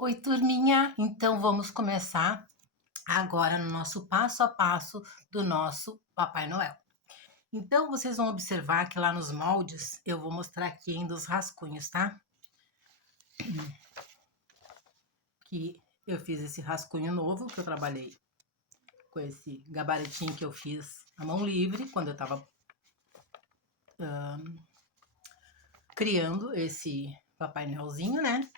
Oi, turminha! Então vamos começar agora no nosso passo a passo do nosso Papai Noel. Então vocês vão observar que lá nos moldes eu vou mostrar aqui ainda os rascunhos, tá? Que eu fiz esse rascunho novo, que eu trabalhei com esse gabaritinho que eu fiz à mão livre, quando eu tava criando esse Papai Noelzinho, né?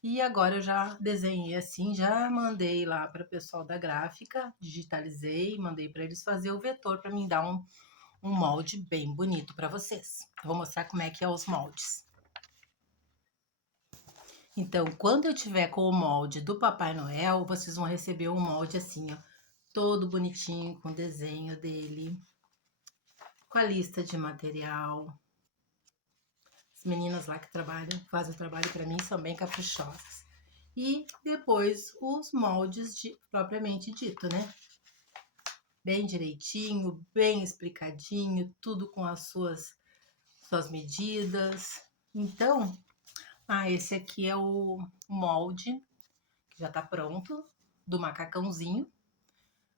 E agora eu já desenhei assim, já mandei lá para o pessoal da gráfica, digitalizei, mandei para eles fazer o vetor para mim dar um molde bem bonito para vocês. Eu vou mostrar como é que é os moldes. Então, quando eu tiver com o molde do Papai Noel, vocês vão receber um molde assim, ó, todo bonitinho, com o desenho dele, com a lista de material. As meninas lá que trabalham, fazem o trabalho para mim, são bem caprichosas. E depois os moldes propriamente dito, né? Bem direitinho, bem explicadinho, tudo com as suas medidas. Então, esse aqui é o molde, que já tá pronto, do macacãozinho,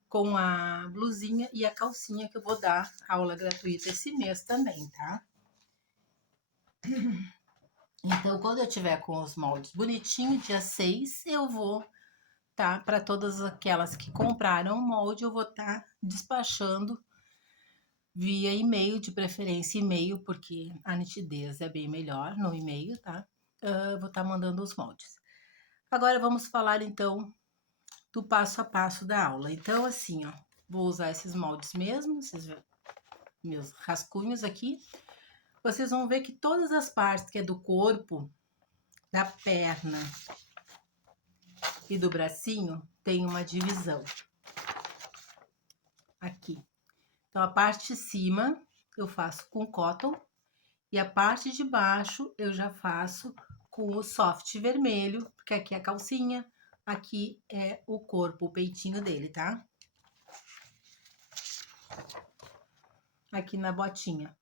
com a blusinha e a calcinha que eu vou dar aula gratuita esse mês também, tá? Então, quando eu tiver com os moldes bonitinho, dia 6, eu vou, tá? Para todas aquelas que compraram o molde, eu vou estar despachando via e-mail, de preferência e-mail, porque a nitidez é bem melhor no e-mail, tá? Vou estar mandando os moldes. Agora vamos falar então do passo a passo da aula. Então, assim, ó, vou usar esses moldes mesmo, esses meus rascunhos aqui. Vocês vão ver que todas as partes que é do corpo, da perna e do bracinho tem uma divisão aqui. Então, a parte de cima eu faço com cotton e a parte de baixo eu já faço com o soft vermelho, porque aqui é a calcinha, aqui é o corpo, o peitinho dele, tá? Aqui na botinha.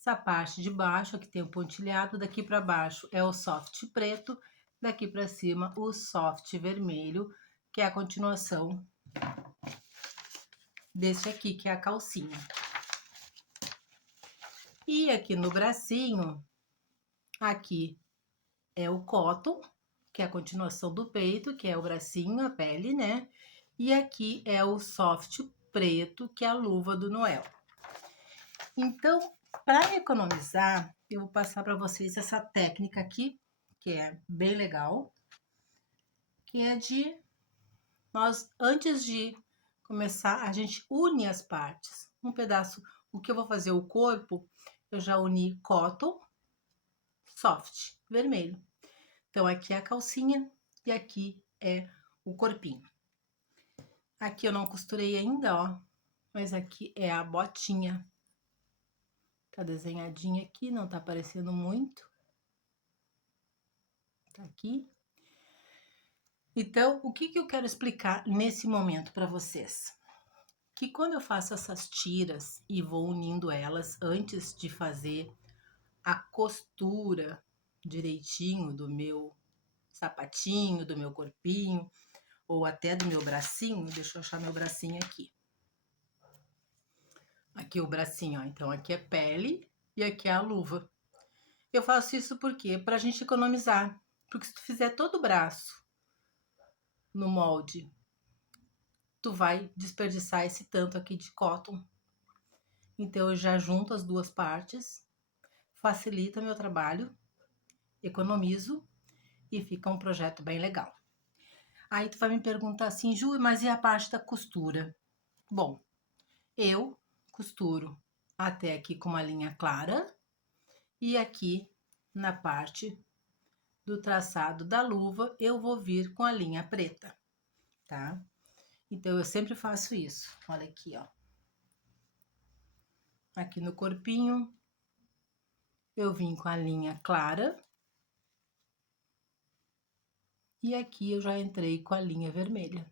Essa parte de baixo, aqui tem o pontilhado, daqui para baixo é o soft preto, daqui para cima o soft vermelho, que é a continuação desse aqui, que é a calcinha. E aqui no bracinho, aqui é o cotton, que é a continuação do peito, que é o bracinho, a pele, né? E aqui é o soft preto, que é a luva do Noel. Então, para economizar, eu vou passar para vocês essa técnica aqui, que é bem legal, que é de nós, antes de começar, a gente une as partes. Um pedaço, o que eu vou fazer, o corpo, eu já uni cotton, soft, vermelho. Então, aqui é a calcinha e aqui é o corpinho. Aqui eu não costurei ainda, ó, mas aqui é a botinha. Tá desenhadinha aqui, não tá aparecendo muito. Tá aqui. Então, o que eu quero explicar nesse momento para vocês? Que quando eu faço essas tiras e vou unindo elas antes de fazer a costura direitinho do meu sapatinho, do meu corpinho, ou até do meu bracinho, deixa eu achar meu bracinho aqui. Aqui o bracinho, ó, então aqui é pele e aqui é a luva. Eu faço isso porque pra gente economizar, porque se tu fizer todo o braço no molde, tu vai desperdiçar esse tanto aqui de cotton. Então eu já junto as duas partes, facilita meu trabalho, economizo e fica um projeto bem legal. Aí tu vai me perguntar assim, Ju, mas e a parte da costura? Bom, eu costuro até aqui com uma linha clara e aqui na parte do traçado da luva eu vou vir com a linha preta, tá? Então eu sempre faço isso. Olha aqui, ó. Aqui no corpinho eu vim com a linha clara e aqui eu já entrei com a linha vermelha.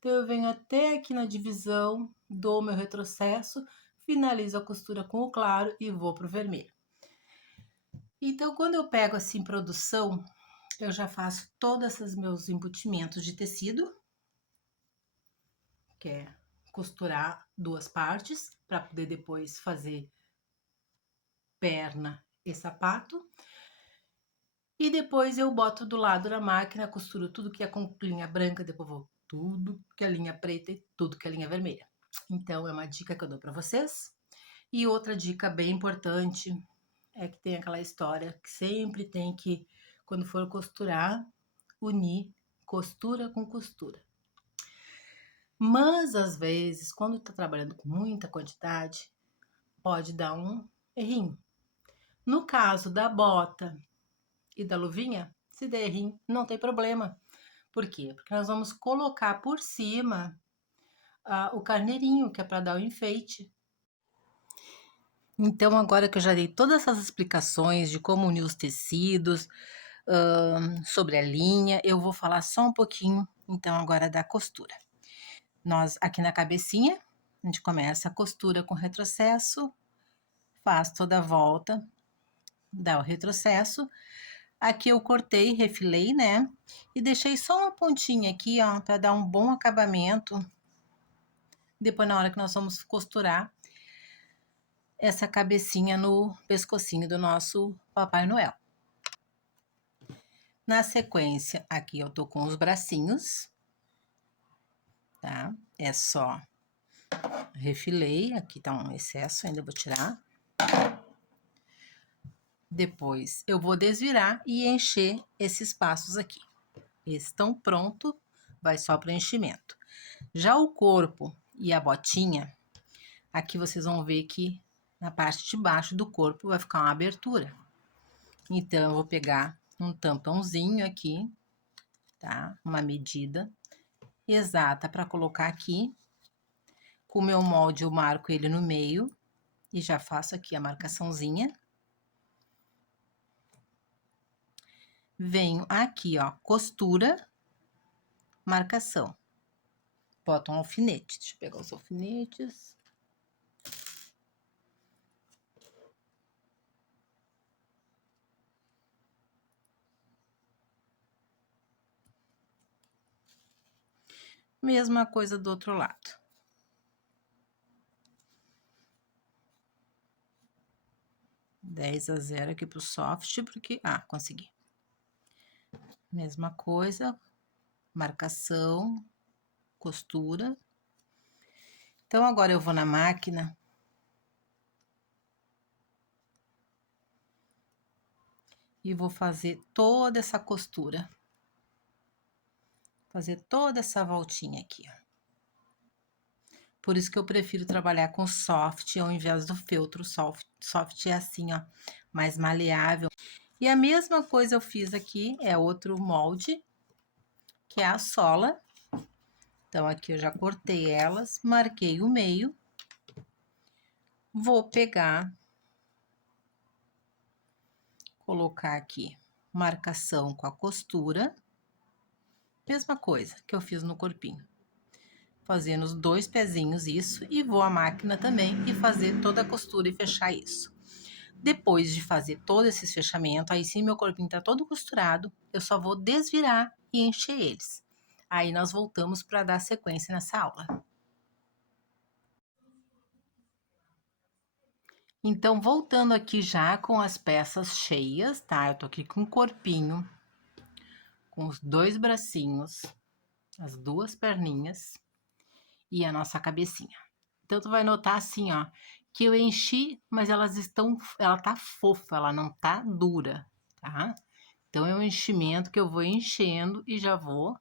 Então eu venho até aqui na divisão, dou meu retrocesso, finalizo a costura com o claro e vou pro vermelho. Então quando eu pego assim produção, eu já faço todos esses meus embutimentos de tecido, que é costurar 2 partes, para poder depois fazer perna e sapato. E depois eu boto do lado da máquina, costuro tudo que é com linha branca, depois vou tudo que é linha preta e tudo que é linha vermelha. Então é uma dica que eu dou para vocês. E outra dica bem importante é que tem aquela história que sempre tem que, quando for costurar, unir costura com costura. Mas às vezes, quando tá trabalhando com muita quantidade, pode dar um errinho. No caso da bota e da luvinha, se der errinho, não tem problema. Por quê? Porque nós vamos colocar por cima o carneirinho, que é para dar o enfeite. Então, agora que eu já dei todas essas explicações de como unir os tecidos, sobre a linha, eu vou falar só um pouquinho, então, agora da costura. Nós, aqui na cabecinha, a gente começa a costura com retrocesso, faz toda a volta, dá o retrocesso. Aqui eu cortei, refilei, né? E deixei só uma pontinha aqui, ó, para dar um bom acabamento. Depois, na hora que nós vamos costurar essa cabecinha no pescocinho do nosso Papai Noel. Na sequência, aqui eu tô com os bracinhos, tá? É só refilei, aqui tá um excesso, ainda vou tirar. Depois eu vou desvirar e encher esses espaços aqui. Estão pronto, vai só para enchimento. Já o corpo e a botinha, aqui vocês vão ver que na parte de baixo do corpo vai ficar uma abertura. Então, eu vou pegar um tampãozinho aqui, tá? Uma medida exata para colocar aqui. Com o meu molde, eu marco ele no meio e já faço aqui a marcaçãozinha. Venho aqui, ó, costura, marcação. Boto um alfinete. Deixa eu pegar os alfinetes. Mesma coisa do outro lado. (10 a 0) aqui pro soft, porque... Ah, consegui. Mesma coisa, marcação, costura. Então, agora eu vou na máquina e vou fazer toda essa costura. Fazer toda essa voltinha aqui, ó. Por isso que eu prefiro trabalhar com soft ao invés do feltro. Soft é assim, ó, mais maleável. E a mesma coisa eu fiz aqui, é outro molde, que é a sola. Então, aqui eu já cortei elas, marquei o meio. Vou pegar, colocar aqui, marcação com a costura. Mesma coisa que eu fiz no corpinho. Fazendo os 2 pezinhos isso, e vou à máquina também e fazer toda a costura e fechar isso. Depois de fazer todo esse fechamento, aí sim meu corpinho tá todo costurado, eu só vou desvirar e encher eles. Aí nós voltamos para dar sequência nessa aula. Então, voltando aqui já com as peças cheias, tá? Eu tô aqui com o corpinho, com os 2 bracinhos, as 2 perninhas e a nossa cabecinha. Então, tu vai notar assim, ó, que eu enchi, mas ela tá fofa, ela não tá dura, tá? Então, é um enchimento que eu vou enchendo e já vou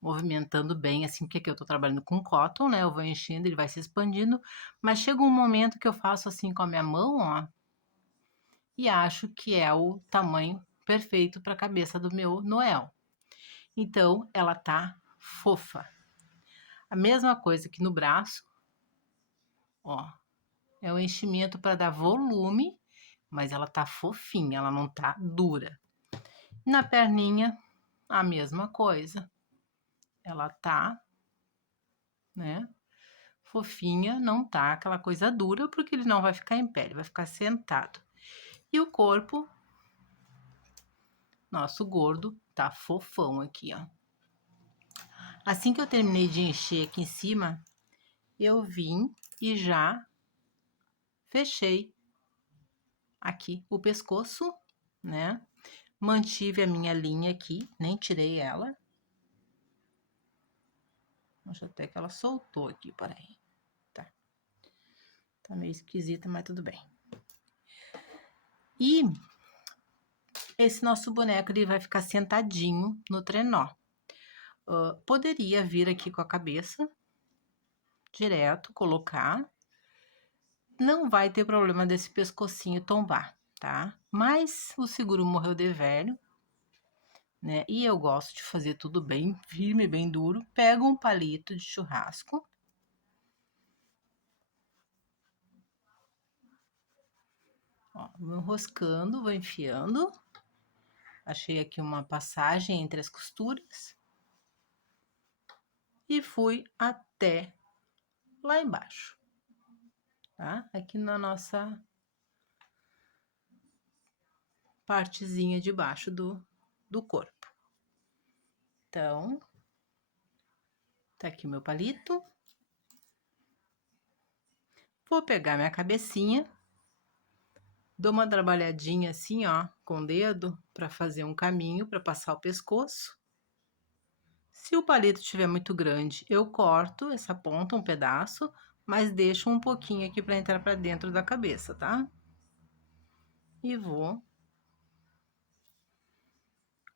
movimentando bem, assim, porque aqui eu tô trabalhando com cotton, né? Eu vou enchendo, ele vai se expandindo, mas chega um momento que eu faço assim com a minha mão, ó, e acho que é o tamanho perfeito para a cabeça do meu Noel. Então, ela tá fofa. A mesma coisa que no braço, ó, é o enchimento para dar volume, mas ela tá fofinha, ela não tá dura. Na perninha, a mesma coisa. Ela tá, né, fofinha, não tá aquela coisa dura, porque ele não vai ficar em pé, ele vai ficar sentado. E o corpo, nosso gordo tá fofão aqui, ó. Assim que eu terminei de encher aqui em cima, eu vim e já fechei aqui o pescoço, né? Mantive a minha linha aqui, nem tirei ela. Acho até que ela soltou aqui, peraí. Tá meio esquisita, mas tudo bem. E esse nosso boneco, ele vai ficar sentadinho no trenó. Poderia vir aqui com a cabeça, direto, colocar. Não vai ter problema desse pescocinho tombar, tá? Mas o seguro morreu de velho, né? E eu gosto de fazer tudo bem firme, bem duro. Pego um palito de churrasco. Ó, vou enroscando, vou enfiando. Achei aqui uma passagem entre as costuras. E fui até lá embaixo, tá? Aqui na nossa partezinha de baixo do corpo. Então, tá aqui meu palito. Vou pegar minha cabecinha, dou uma trabalhadinha assim, ó, com o dedo, para fazer um caminho para passar o pescoço. Se o palito estiver muito grande, eu corto essa ponta, um pedaço, mas deixo um pouquinho aqui para entrar para dentro da cabeça, tá? E vou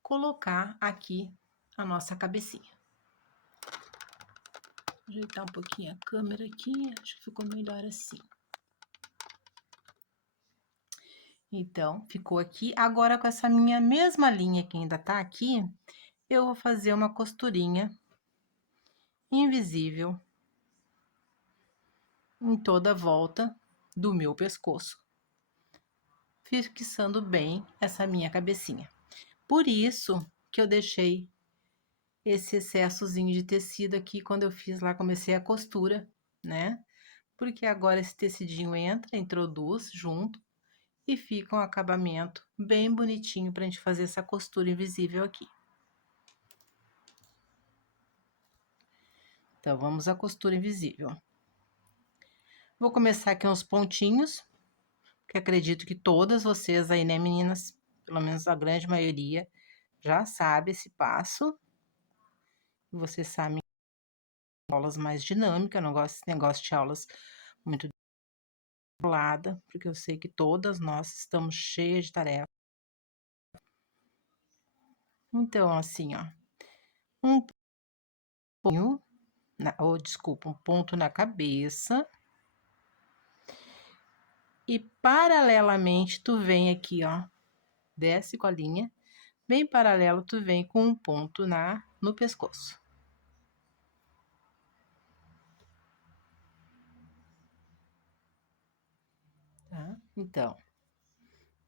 colocar aqui a nossa cabecinha. Ajeitar um pouquinho a câmera aqui, acho que ficou melhor assim. Então, ficou aqui. Agora, com essa minha mesma linha que ainda tá aqui, eu vou fazer uma costurinha invisível em toda a volta do meu pescoço, fixando bem essa minha cabecinha. Por isso que eu deixei esse excessozinho de tecido aqui quando eu fiz lá, comecei a costura, né? Porque agora esse tecidinho entra, introduz junto e fica um acabamento bem bonitinho pra gente fazer essa costura invisível aqui. Então, vamos à costura invisível. Vou começar aqui uns pontinhos, que acredito que todas vocês aí, né, meninas? Pelo menos a grande maioria já sabe esse passo. Vocês sabem aulas mais dinâmicas, eu não gosto desse negócio de aulas muito controlada, porque eu sei que todas nós estamos cheias de tarefa. Então, assim, ó, um ponto, desculpa, um ponto na cabeça. E paralelamente, tu vem aqui, ó, desce com a linha, bem paralelo, tu vem com um ponto no pescoço. Tá? Então,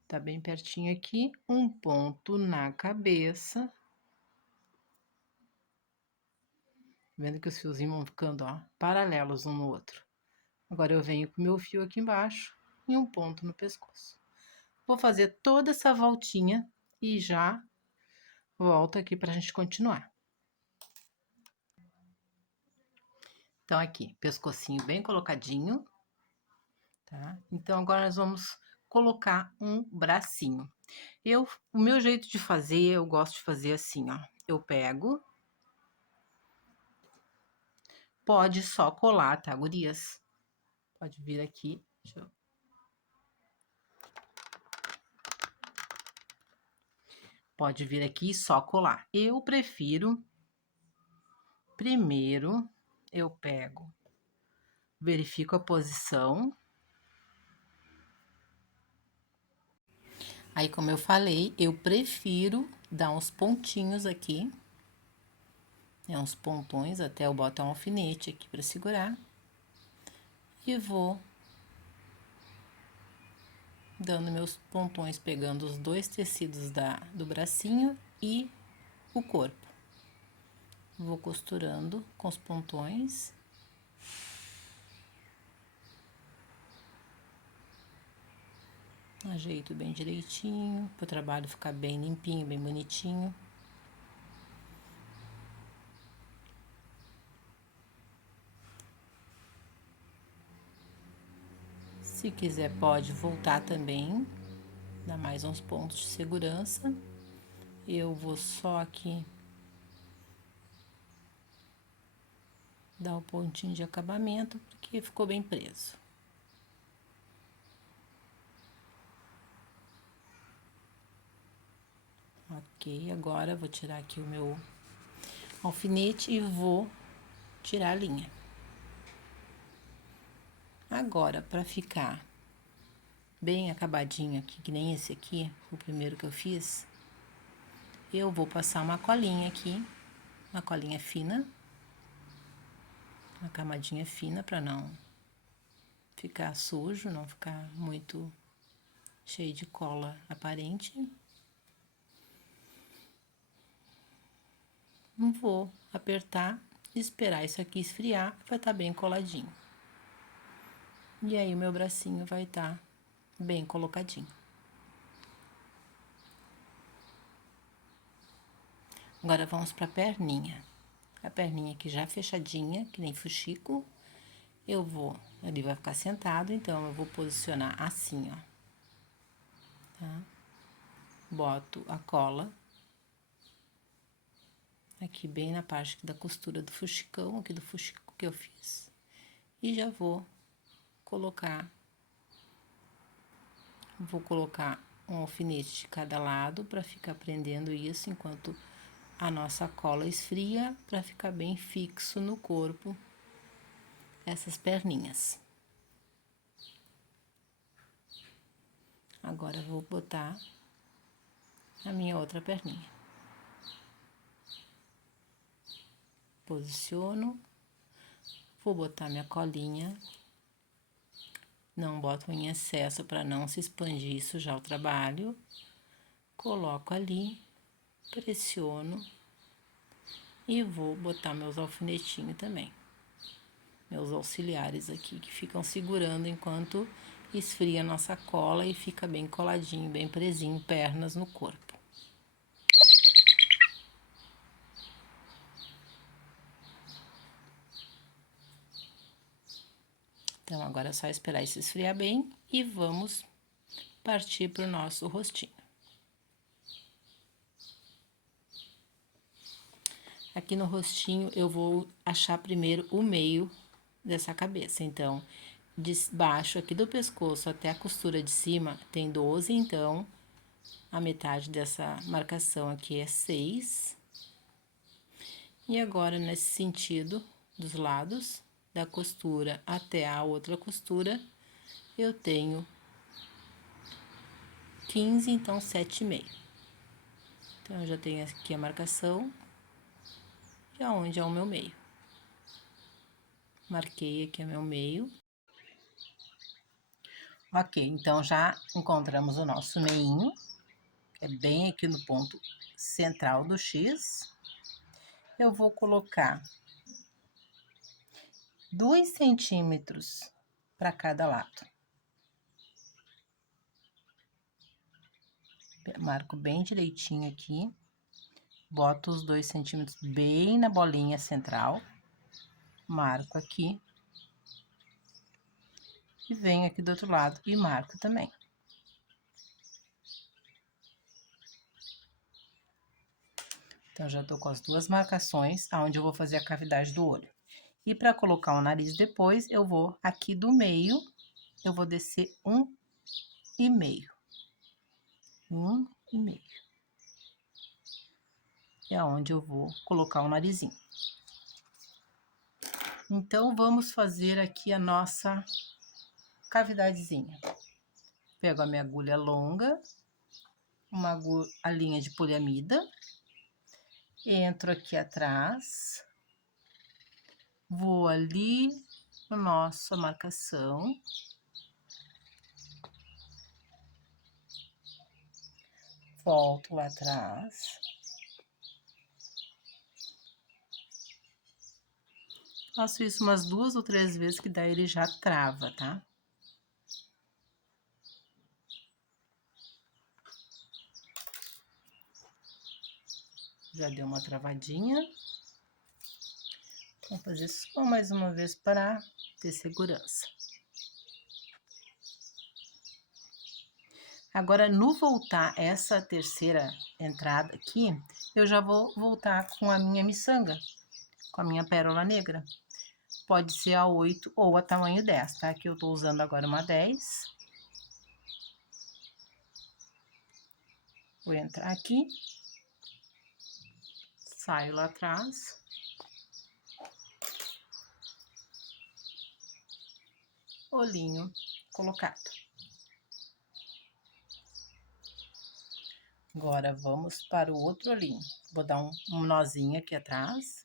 tá bem pertinho aqui, um ponto na cabeça. Vendo que os fiozinhos vão ficando, ó, paralelos um no outro. Agora eu venho com o meu fio aqui embaixo e um ponto no pescoço. Vou fazer toda essa voltinha e já volto aqui pra gente continuar. Então, aqui, pescocinho bem colocadinho, tá? Então, agora nós vamos colocar um bracinho. O meu jeito de fazer, eu gosto de fazer assim, ó. Eu pego, pode só colar, tá, gurias? Pode vir aqui, deixa eu... Pode vir aqui e só colar. Eu prefiro, primeiro, eu pego, verifico a posição. Aí, como eu falei, eu prefiro dar uns pontinhos aqui, né, uns pontões, até eu botar um alfinete aqui pra segurar. E vou dando meus pontões, pegando os dois tecidos do bracinho e o corpo. Vou costurando com os pontões. Ajeito bem direitinho, para o trabalho ficar bem limpinho, bem bonitinho. Se quiser, pode voltar também, dá mais uns pontos de segurança. Eu vou só aqui dar o pontinho de acabamento, porque ficou bem preso. Ok, agora eu vou tirar aqui o meu alfinete e vou tirar a linha. Agora, para ficar bem acabadinho aqui, que nem esse aqui, o primeiro que eu fiz, eu vou passar uma colinha aqui, uma colinha fina, uma camadinha fina para não ficar sujo, não ficar muito cheio de cola aparente. Vou apertar e esperar isso aqui esfriar, vai estar bem coladinho. E aí o meu bracinho vai estar bem colocadinho. Agora vamos para a perninha. A perninha aqui já fechadinha, que nem fuxico. Eu vou, ele vai ficar sentado, então eu vou posicionar assim, ó. Tá? Boto a cola aqui bem na parte da costura do fuxicão, aqui do fuxico que eu fiz. E já vou colocar um alfinete de cada lado para ficar prendendo isso enquanto a nossa cola esfria, para ficar bem fixo no corpo essas perninhas. Agora eu vou botar a minha outra perninha. Posiciono, vou botar minha colinha, não boto em excesso para não se expandir e sujar o trabalho. Coloco ali, pressiono e vou botar meus alfinetinhos também. Meus auxiliares aqui que ficam segurando enquanto esfria a nossa cola e fica bem coladinho, bem presinho, pernas no corpo. Então, agora é só esperar isso esfriar bem e vamos partir para o nosso rostinho. Aqui no rostinho, eu vou achar primeiro o meio dessa cabeça. Então, de baixo aqui do pescoço até a costura de cima tem 12, então, a metade dessa marcação aqui é 6. E agora, nesse sentido dos lados, da costura até a outra costura, eu tenho 15, então 7,5. Então, eu já tenho aqui a marcação de onde é o meu meio. Marquei aqui o meu meio. Ok, então já encontramos o nosso meinho, que é bem aqui no ponto central do X. Eu vou colocar 2 centímetros para cada lado. Marco bem direitinho aqui, boto os 2 centímetros bem na bolinha central, marco aqui, e venho aqui do outro lado e marco também. Então, já tô com as duas marcações, aonde eu vou fazer a cavidade do olho. E para colocar o nariz depois, eu vou aqui do meio, eu vou descer 1,5. 1,5. É onde eu vou colocar o narizinho. Então, vamos fazer aqui a nossa cavidadezinha. Pego a minha agulha longa, a linha de poliamida, entro aqui atrás, vou ali na nossa marcação, volto lá atrás, faço isso umas 2 ou 3 vezes, que daí ele já trava, tá? Já deu uma travadinha. Vou fazer só mais uma vez para ter segurança. Agora, no voltar essa terceira entrada aqui, eu já vou voltar com a minha miçanga, com a minha pérola negra. Pode ser a 8 ou a tamanho 10, tá? Que eu tô usando agora uma 10. Vou entrar aqui. Saio lá atrás. Olhinho colocado. Agora, vamos para o outro olhinho. Vou dar um nozinho aqui atrás.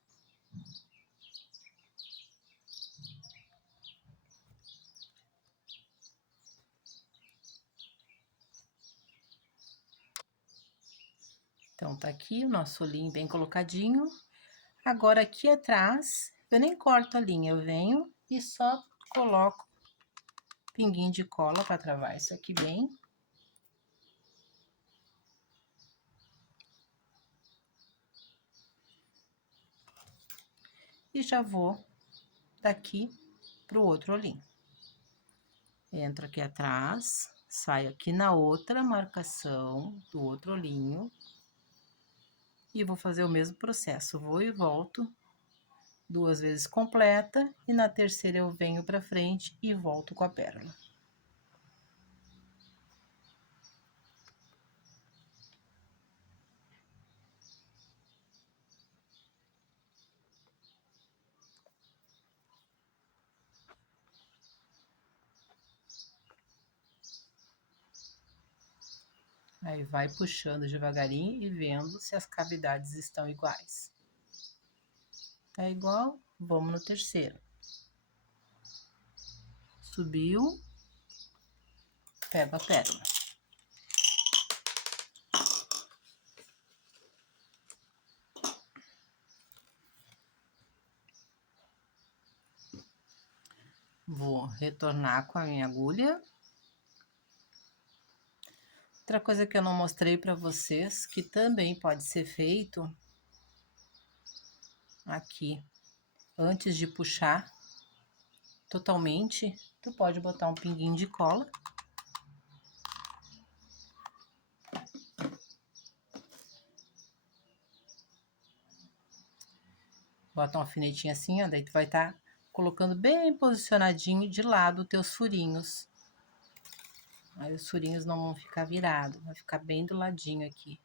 Então, tá aqui o nosso olhinho bem colocadinho. Agora, aqui atrás, eu nem corto a linha, eu venho e só coloco pinguinho de cola para travar isso aqui bem. E já vou daqui pro outro olhinho. Entro aqui atrás, saio aqui na outra marcação do outro olhinho. E vou fazer o mesmo processo, vou e volto 2 vezes completa, e na terceira eu venho pra frente e volto com a pérola. Aí vai puxando devagarinho e vendo se as cavidades estão iguais. Tá igual? Vamos no terceiro. Subiu, pego a pérola. Vou retornar com a minha agulha. Outra coisa que eu não mostrei para vocês, que também pode ser feito aqui, antes de puxar totalmente, tu pode botar um pinguinho de cola. Bota um alfinetinho assim, ó, daí tu vai estar colocando bem posicionadinho de lado os teus furinhos. Aí os furinhos não vão ficar virados, vai ficar bem do ladinho aqui.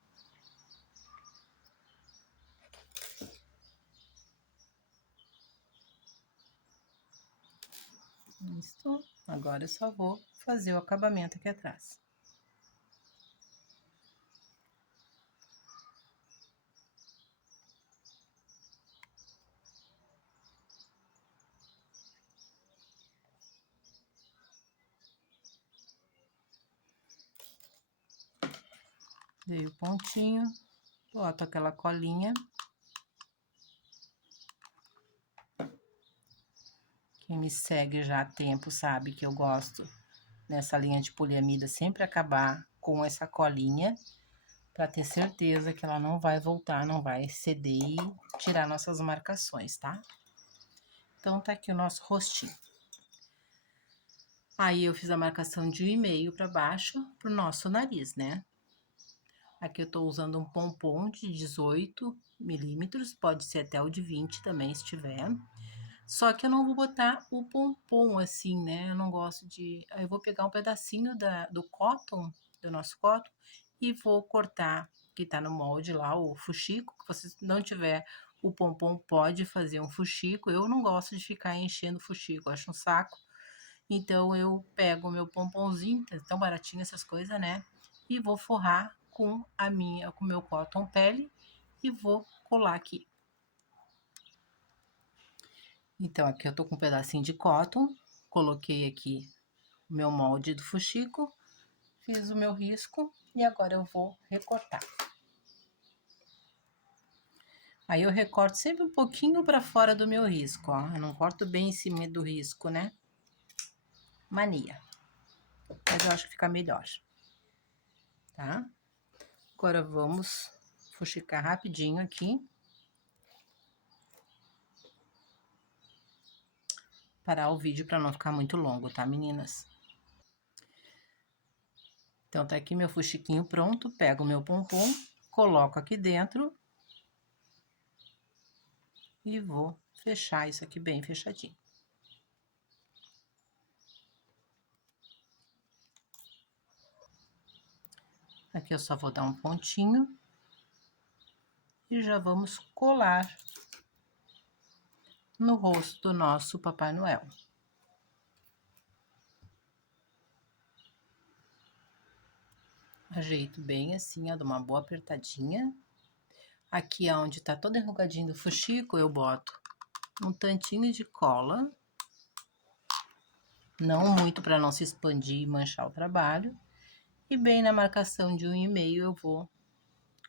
Isso. Agora eu só vou fazer o acabamento aqui atrás. Dei o pontinho, boto aquela colinha. Quem me segue já há tempo sabe que eu gosto, nessa linha de poliamida, sempre acabar com essa colinha, para ter certeza que ela não vai voltar, não vai ceder e tirar nossas marcações, tá? Então, tá aqui o nosso rostinho. Aí, eu fiz a marcação de 1,5 para baixo pro nosso nariz, né? Aqui eu tô usando um pompom de 18 milímetros, pode ser até o de 20 também, se tiver. Só que eu não vou botar o pompom assim, né? Eu não gosto de... Aí eu vou pegar um pedacinho do cotton, do nosso cotton, e vou cortar, que tá no molde lá, o fuxico. Se você não tiver o pompom, pode fazer um fuxico. Eu não gosto de ficar enchendo fuxico, eu acho um saco. Então, eu pego o meu pomponzinho, tão baratinho essas coisas, né? E vou forrar com com o meu cotton pele e vou colar aqui. Então, aqui eu tô com um pedacinho de cotton, coloquei aqui o meu molde do fuxico, fiz o meu risco e agora eu vou recortar. Aí eu recorto sempre um pouquinho para fora do meu risco, ó. Eu não corto bem em cima do risco, né? Mania. Mas eu acho que fica melhor, tá? Agora vamos fuxicar rapidinho aqui. Parar o vídeo para não ficar muito longo, tá, meninas? Então, tá aqui meu fuxiquinho pronto. Pego o meu pompom, coloco aqui dentro e vou fechar isso aqui bem fechadinho. Aqui eu só vou dar um pontinho e já vamos colar no rosto do nosso Papai Noel. Ajeito bem assim, ó, dou uma boa apertadinha. Aqui onde tá todo enrugadinho do fuxico, eu boto um tantinho de cola. Não muito para não se expandir e manchar o trabalho. E bem na marcação de 1,5 eu vou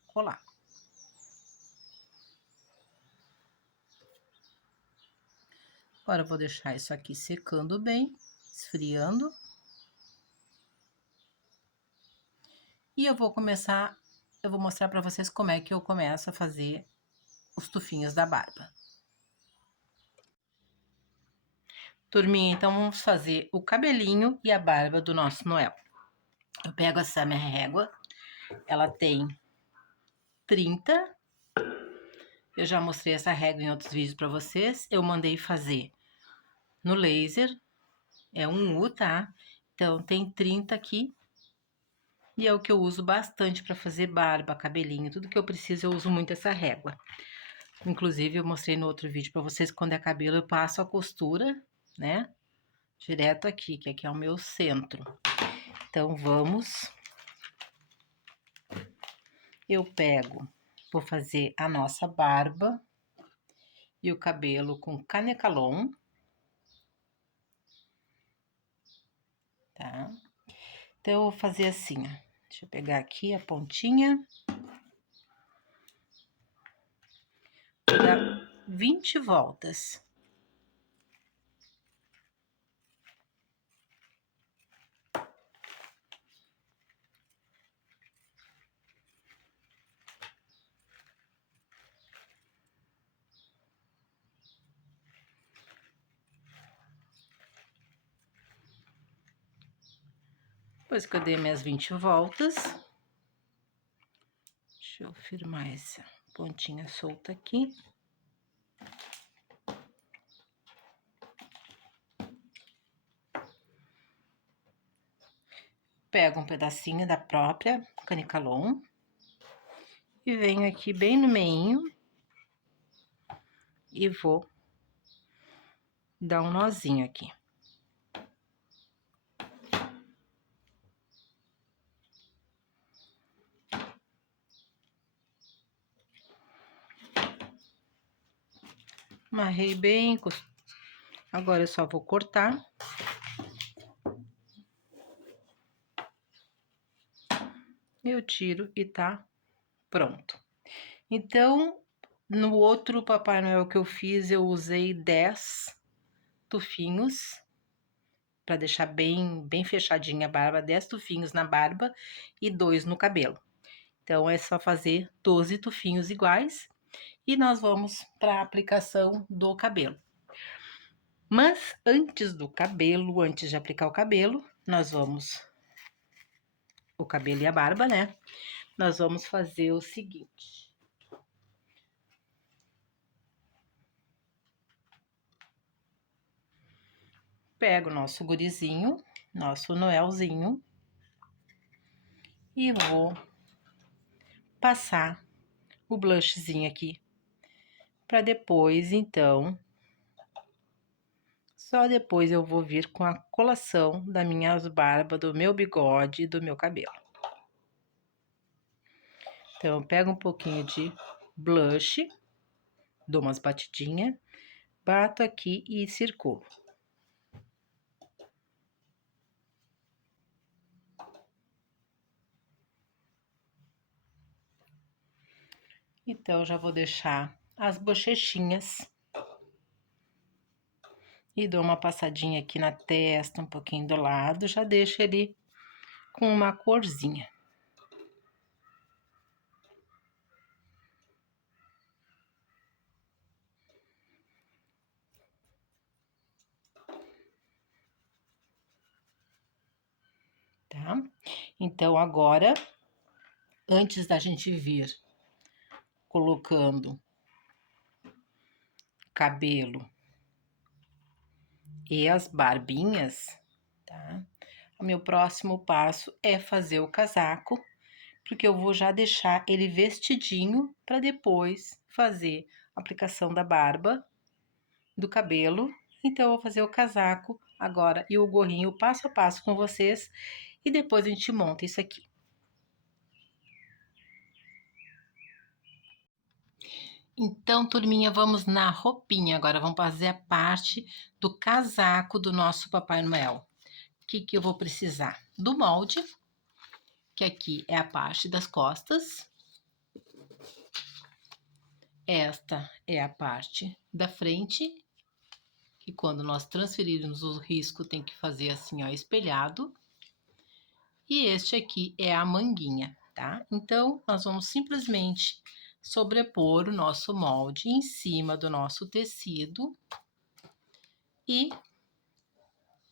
colar. Agora eu vou deixar isso aqui secando bem, esfriando. E eu vou mostrar para vocês como é que eu começo a fazer os tufinhos da barba. Turminha, então vamos fazer o cabelinho e a barba do nosso Noel. Eu pego essa minha régua, ela tem 30. Eu já mostrei essa régua em outros vídeos para vocês. Eu mandei fazer no laser, é um U, tá? Então tem 30 aqui. E é o que eu uso bastante para fazer barba, cabelinho, tudo que eu preciso eu uso muito essa régua. Inclusive eu mostrei no outro vídeo para vocês, quando é cabelo eu passo a costura, né? Direto aqui, que aqui é o meu centro. Então vamos. Eu pego, vou fazer a nossa barba e o cabelo com Canecalon, tá? Então eu vou fazer assim, ó. Deixa eu pegar aqui a pontinha. Vou dar 20 voltas. Depois que eu dei minhas 20 voltas, deixa eu firmar essa pontinha solta aqui. Pego um pedacinho da própria Canecalon e venho aqui bem no meinho e vou dar um nozinho aqui. Amarrei bem, agora eu só vou cortar. Eu tiro e tá pronto. Então, no outro Papai Noel que eu fiz, eu usei 10 tufinhos para deixar bem fechadinha a barba, 10 tufinhos na barba e 2 no cabelo. Então, é só fazer 12 tufinhos iguais e nós vamos para a aplicação do cabelo. Mas antes do cabelo, antes de aplicar o cabelo, nós vamos... o cabelo e a barba, né? Nós vamos fazer o seguinte. Pego o nosso gurizinho, nosso Noelzinho, e vou passar o blushzinho aqui, para depois, então, só depois eu vou vir com a colação das minhas barbas, do meu bigode e do meu cabelo. Então, eu pego um pouquinho de blush, dou umas batidinhas, bato aqui e circulo. Então, já vou deixar as bochechinhas e dou uma passadinha aqui na testa, um pouquinho do lado, já deixo ele com uma corzinha. tá? Então, agora, antes da gente vir colocando cabelo e as barbinhas, tá? O meu próximo passo é fazer o casaco, porque eu vou já deixar ele vestidinho para depois fazer a aplicação da barba, do cabelo. Então, eu vou fazer o casaco agora e o gorrinho passo a passo com vocês e depois a gente monta isso aqui. Então, turminha, vamos na roupinha agora. Vamos fazer a parte do casaco do nosso Papai Noel. O que eu vou precisar? Do molde, que aqui é a parte das costas. Esta é a parte da frente, que quando nós transferirmos o risco tem que fazer assim, ó, espelhado. E este aqui é a manguinha, tá? Então, nós vamos simplesmente sobrepor o nosso molde em cima do nosso tecido e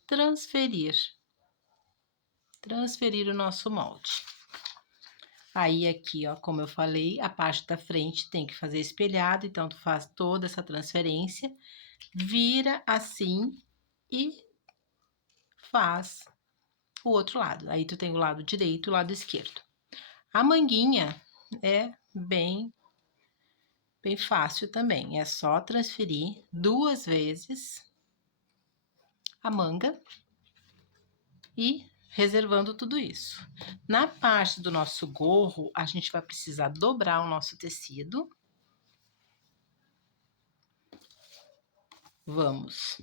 transferir o nosso molde. Aí aqui, ó, como eu falei, a parte da frente tem que fazer espelhado, então tu faz toda essa transferência, vira assim e faz o outro lado. Aí tu tem o lado direito e o lado esquerdo. A manguinha é bem fácil também, é só transferir 2 vezes a manga e reservando tudo isso. Na parte do nosso gorro, a gente vai precisar dobrar o nosso tecido. Vamos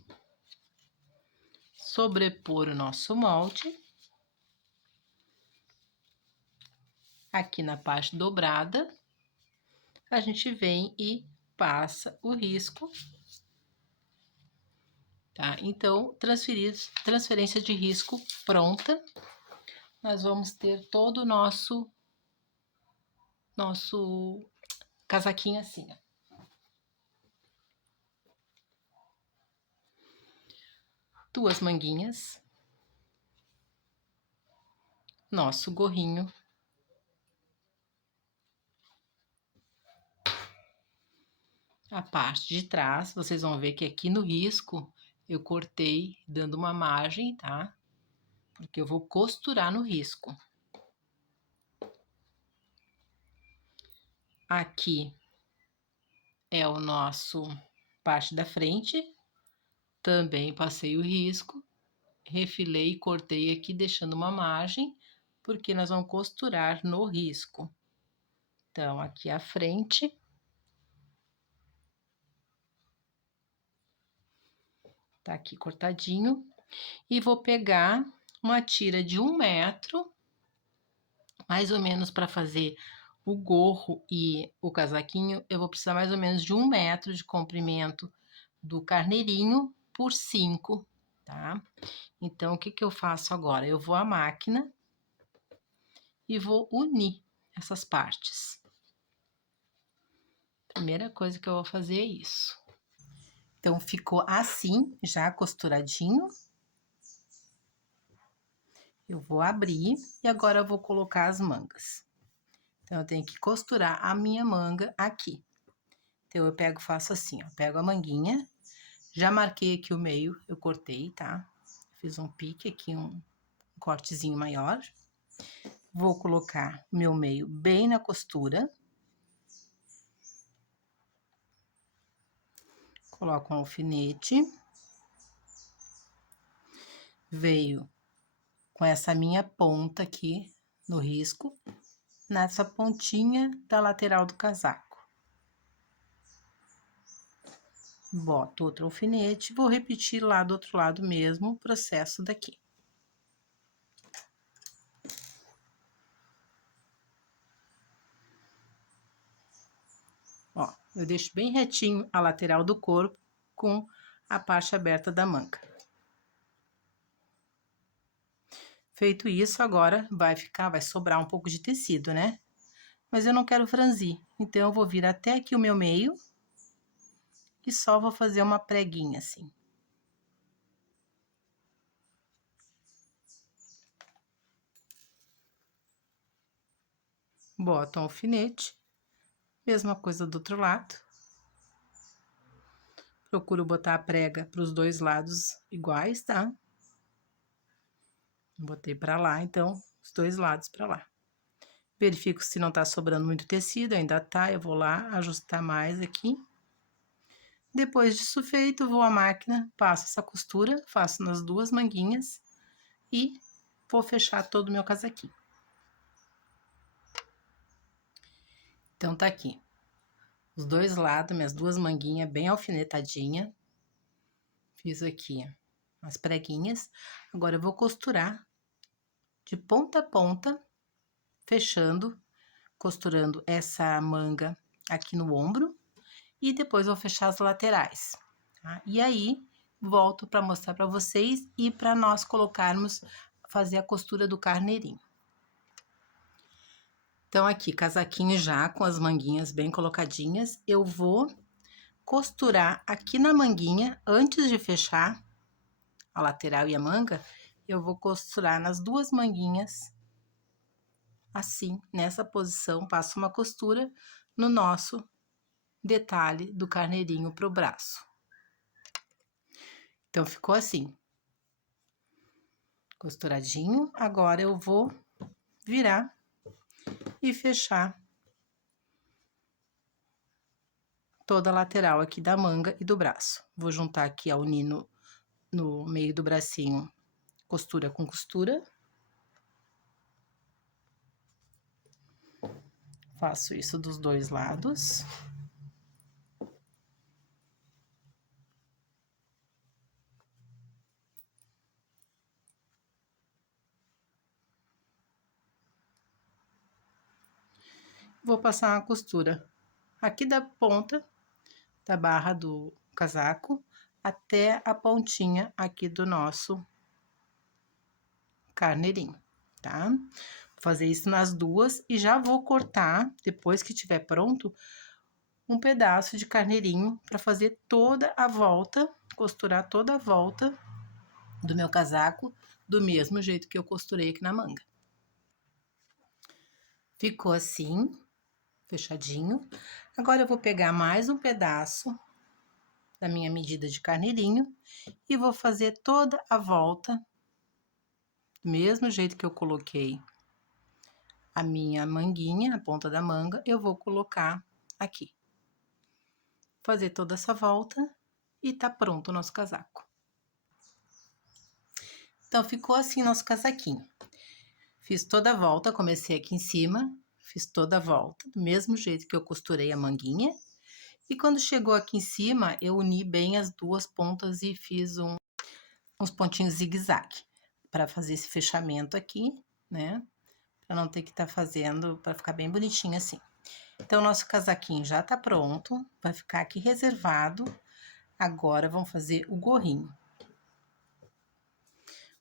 sobrepor o nosso molde. Aqui na parte dobrada, a gente vem e passa o risco, tá? Então, transferência de risco pronta. Nós vamos ter todo o nosso casaquinho assim, ó. Duas manguinhas, nosso gorrinho, a parte de trás, vocês vão ver que aqui no risco eu cortei dando uma margem, tá? Porque eu vou costurar no risco. Aqui é o nosso parte da frente, também passei o risco, refilei e cortei aqui deixando uma margem, porque nós vamos costurar no risco. Então, aqui a frente. Tá aqui cortadinho. E vou pegar uma tira de 1 metro, mais ou menos para fazer o gorro e o casaquinho, eu vou precisar mais ou menos de 1 metro de comprimento do carneirinho por 5, tá? Então, o que eu faço agora? Eu vou à máquina e vou unir essas partes. Primeira coisa que eu vou fazer é isso. Então, ficou assim, já costuradinho. Eu vou abrir e agora eu vou colocar as mangas. Então, eu tenho que costurar a minha manga aqui. Então, eu pego, faço assim, ó. Pego a manguinha, já marquei aqui o meio, eu cortei, tá? Fiz um pique aqui, um cortezinho maior. Vou colocar meu meio bem na costura. Coloco um alfinete. Veio com essa minha ponta aqui no risco, nessa pontinha da lateral do casaco. Boto outro alfinete, vou repetir lá do outro lado mesmo o processo daqui. Ó, eu deixo bem retinho a lateral do corpo com a parte aberta da manga. Feito isso, agora vai sobrar um pouco de tecido, né? Mas eu não quero franzir, então eu vou vir até aqui o meu meio e só vou fazer uma preguinha assim. boto um alfinete, mesma coisa do outro lado. Procuro botar a prega para os dois lados iguais, tá? Botei para lá, então, os dois lados para lá. Verifico se não tá sobrando muito tecido, ainda tá, eu vou lá ajustar mais aqui. Depois disso feito, vou à máquina, passo essa costura, faço nas duas manguinhas e vou fechar todo o meu casaquinho. Então, tá aqui. Os dois lados, minhas duas manguinhas bem alfinetadinha. Fiz aqui as preguinhas. Agora eu vou costurar de ponta a ponta, fechando, costurando essa manga aqui no ombro e depois vou fechar as laterais, tá? E aí volto para mostrar para vocês e para nós colocarmos, fazer a costura do carneirinho. Então aqui, casaquinho já com as manguinhas bem colocadinhas, eu vou costurar aqui na manguinha antes de fechar a lateral e a manga, eu vou costurar nas duas manguinhas, assim, nessa posição, passo uma costura no nosso detalhe do carneirinho pro braço. Então, ficou assim. Costuradinho, agora eu vou virar e fechar toda a lateral aqui da manga e do braço. Vou juntar aqui a unir no meio do bracinho, costura com costura. Faço isso dos dois lados. Vou passar uma costura aqui da ponta da barra do casaco até a pontinha aqui do nosso carneirinho, tá? Vou fazer isso nas duas e já vou cortar, depois que tiver pronto, um pedaço de carneirinho para fazer toda a volta, costurar toda a volta do meu casaco, do mesmo jeito que eu costurei aqui na manga. Ficou assim, fechadinho. Agora eu vou pegar mais um pedaço da minha medida de carneirinho e vou fazer toda a volta do mesmo jeito que eu coloquei a minha manguinha, a ponta da manga, eu vou colocar aqui. Fazer toda essa volta e tá pronto o nosso casaco. Então, ficou assim nosso casaquinho. Fiz toda a volta, comecei aqui em cima, fiz toda a volta, do mesmo jeito que eu costurei a manguinha. E quando chegou aqui em cima, eu uni bem as duas pontas e fiz uns pontinhos zigue-zague para fazer esse fechamento aqui, né? Para não ter que estar fazendo, para ficar bem bonitinho assim. Então, nosso casaquinho já tá pronto, vai ficar aqui reservado. Agora, vamos fazer o gorrinho.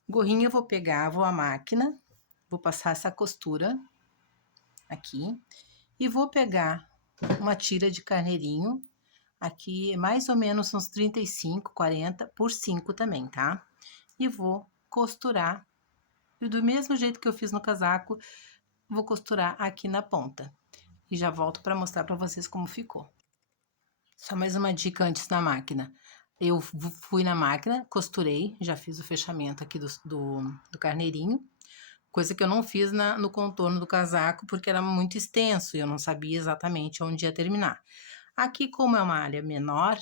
O gorrinho eu vou pegar, vou à máquina, vou passar essa costura aqui e vou pegar uma tira de carneirinho, aqui mais ou menos uns 35, 40 por 5 também, tá? E vou costurar, e do mesmo jeito que eu fiz no casaco, vou costurar aqui na ponta. E já volto para mostrar para vocês como ficou. Só mais uma dica antes na máquina. Eu fui na máquina, costurei, já fiz o fechamento aqui do carneirinho, coisa que eu não fiz no contorno do casaco, porque era muito extenso e eu não sabia exatamente onde ia terminar. Aqui, como é uma área menor,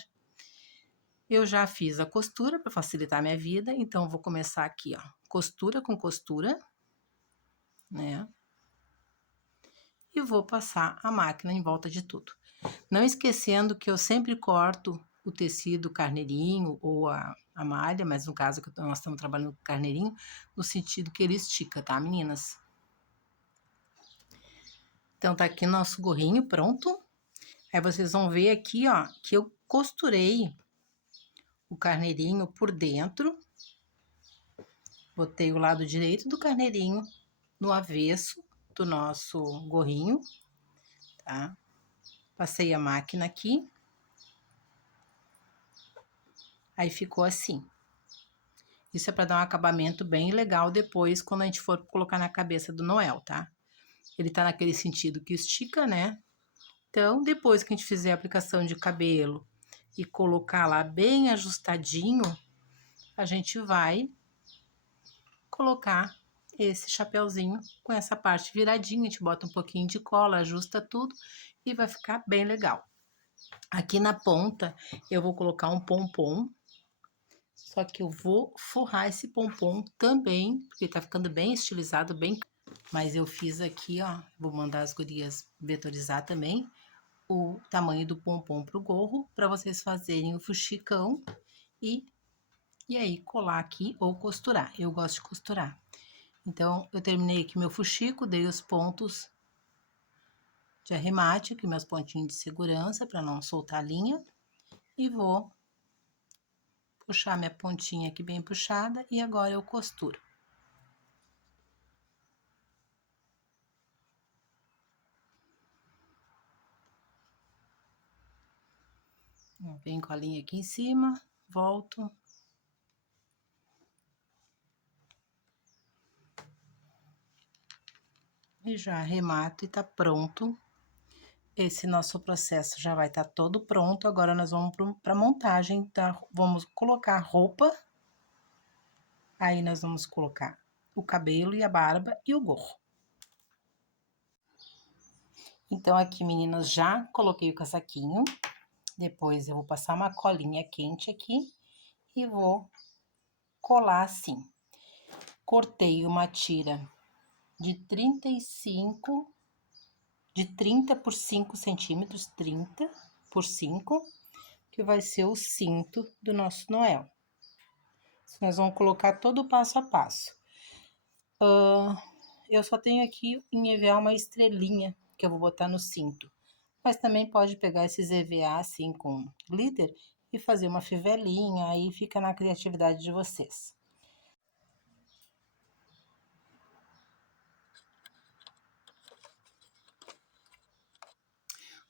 eu já fiz a costura para facilitar a minha vida, então vou começar aqui, ó, costura com costura, né? E vou passar a máquina em volta de tudo. Não esquecendo que eu sempre corto o tecido carneirinho ou a malha, mas no caso que nós estamos trabalhando com carneirinho, no sentido que ele estica, tá, meninas? Então, tá aqui nosso gorrinho pronto. Aí vocês vão ver aqui, ó, que eu costurei o carneirinho por dentro. Botei o lado direito do carneirinho no avesso do nosso gorrinho, tá? Passei a máquina aqui. Aí ficou assim. Isso é para dar um acabamento bem legal depois, quando a gente for colocar na cabeça do Noel, tá? Ele tá naquele sentido que estica, né? Então, depois que a gente fizer a aplicação de cabelo e colocar lá bem ajustadinho, a gente vai colocar esse chapéuzinho com essa parte viradinha, a gente bota um pouquinho de cola, ajusta tudo e vai ficar bem legal. Aqui na ponta eu vou colocar um pompom, só que eu vou forrar esse pompom também, porque tá ficando bem estilizado, bem... Mas eu fiz aqui, ó, vou mandar as gurias vetorizar também o tamanho do pompom pro gorro, para vocês fazerem o fuxicão e aí colar aqui ou costurar. Eu gosto de costurar. Então, eu terminei aqui meu fuxico, dei os pontos de arremate, aqui meus pontinhos de segurança, para não soltar a linha. E vou puxar minha pontinha aqui bem puxada e agora eu costuro. Venho com a linha aqui em cima, volto. E já arremato e tá pronto. Esse nosso processo já vai estar todo pronto. Agora nós vamos para montagem, tá? Vamos colocar a roupa. Aí nós vamos colocar o cabelo e a barba e o gorro. Então aqui, meninas, já coloquei o casaquinho. Depois eu vou passar uma colinha quente aqui e vou colar assim. Cortei uma tira de 30 por 5 centímetros, 30 por 5, que vai ser o cinto do nosso Noel. Nós vamos colocar todo o passo a passo. Eu só tenho aqui em EVA uma estrelinha que eu vou botar no cinto. Mas também pode pegar esses EVA assim com glitter e fazer uma fivelinha, aí fica na criatividade de vocês.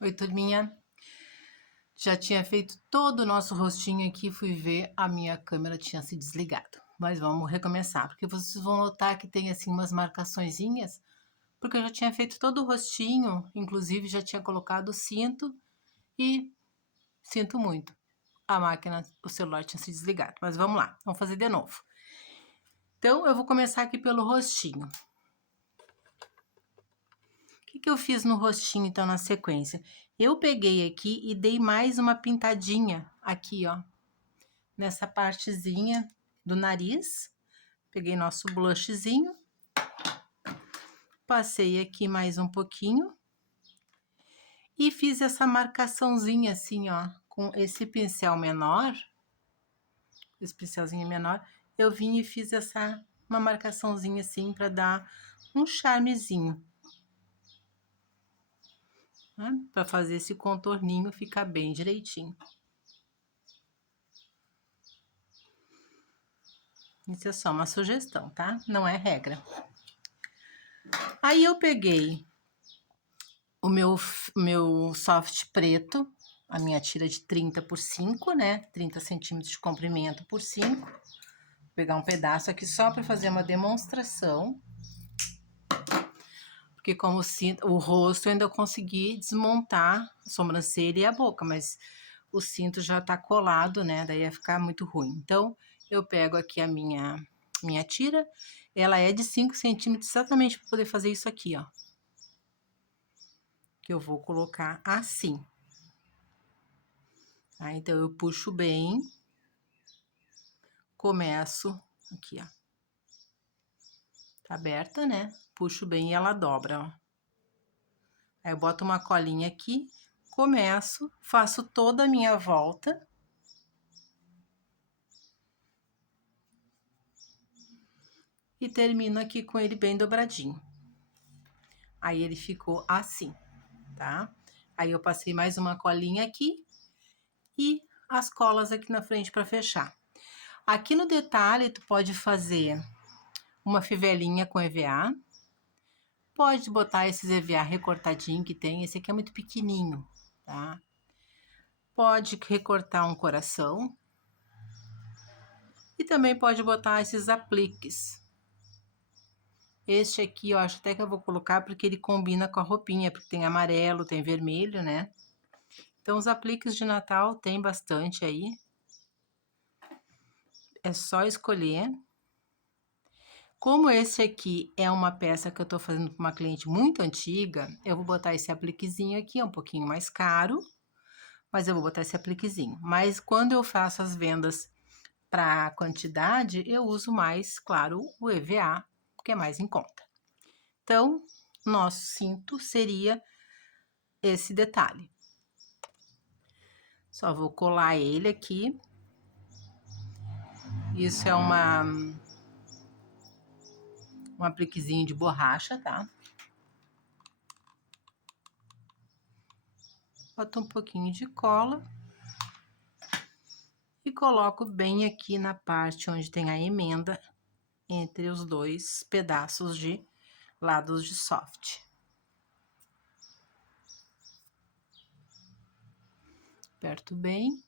Oi, turminha. Já tinha feito todo o nosso rostinho aqui, fui ver, a minha câmera tinha se desligado. Mas vamos recomeçar, porque vocês vão notar que tem assim umas marcaçõezinhas, porque eu já tinha feito todo o rostinho, inclusive já tinha colocado o cinto e sinto muito. A máquina, o celular tinha se desligado, mas vamos lá, vamos fazer de novo. Então, eu vou começar aqui pelo rostinho. O que eu fiz no rostinho, então, na sequência? Eu peguei aqui e dei mais uma pintadinha aqui, ó, nessa partezinha do nariz. Peguei nosso blushzinho, passei aqui mais um pouquinho e fiz essa marcaçãozinha assim, ó, com esse pincel menor, esse pincelzinho menor, eu vim e fiz uma marcaçãozinha assim para dar um charmezinho. Para fazer esse contorninho ficar bem direitinho. Isso é só uma sugestão, tá? Não é regra. Aí eu peguei o meu soft preto, a minha tira de 30 por 5, né? 30 centímetros de comprimento por 5. Vou pegar um pedaço aqui só para fazer uma demonstração. Porque como o rosto eu ainda consegui desmontar a sobrancelha e a boca, mas o cinto já tá colado, né? Daí ia ficar muito ruim. Então, eu pego aqui a minha tira, ela é de 5 centímetros exatamente para poder fazer isso aqui, ó. Que eu vou colocar assim. Tá? Então, eu puxo bem, começo aqui, ó. Tá aberta, né? Puxo bem e ela dobra, ó. Aí eu boto uma colinha aqui, começo, faço toda a minha volta. E termino aqui com ele bem dobradinho. Aí ele ficou assim, tá? Aí eu passei mais uma colinha aqui e as colas aqui na frente para fechar. Aqui no detalhe tu pode fazer uma fivelinha com EVA. Pode botar esses EVA recortadinho que tem, esse aqui é muito pequenininho, tá? Pode recortar um coração. E também pode botar esses apliques. Este aqui eu acho até que eu vou colocar porque ele combina com a roupinha, porque tem amarelo, tem vermelho, né? Então os apliques de Natal tem bastante aí. É só escolher. Como esse aqui é uma peça que eu tô fazendo para uma cliente muito antiga, eu vou botar esse apliquezinho aqui, é um pouquinho mais caro, mas eu vou botar esse apliquezinho. Mas quando eu faço as vendas para quantidade, eu uso mais, claro, o EVA, que é mais em conta. Então, nosso cinto seria esse detalhe. Só vou colar ele aqui. Isso é um apliquezinho de borracha, tá? Boto um pouquinho de cola e coloco bem aqui na parte onde tem a emenda entre os dois pedaços de lados de soft. Aperto bem,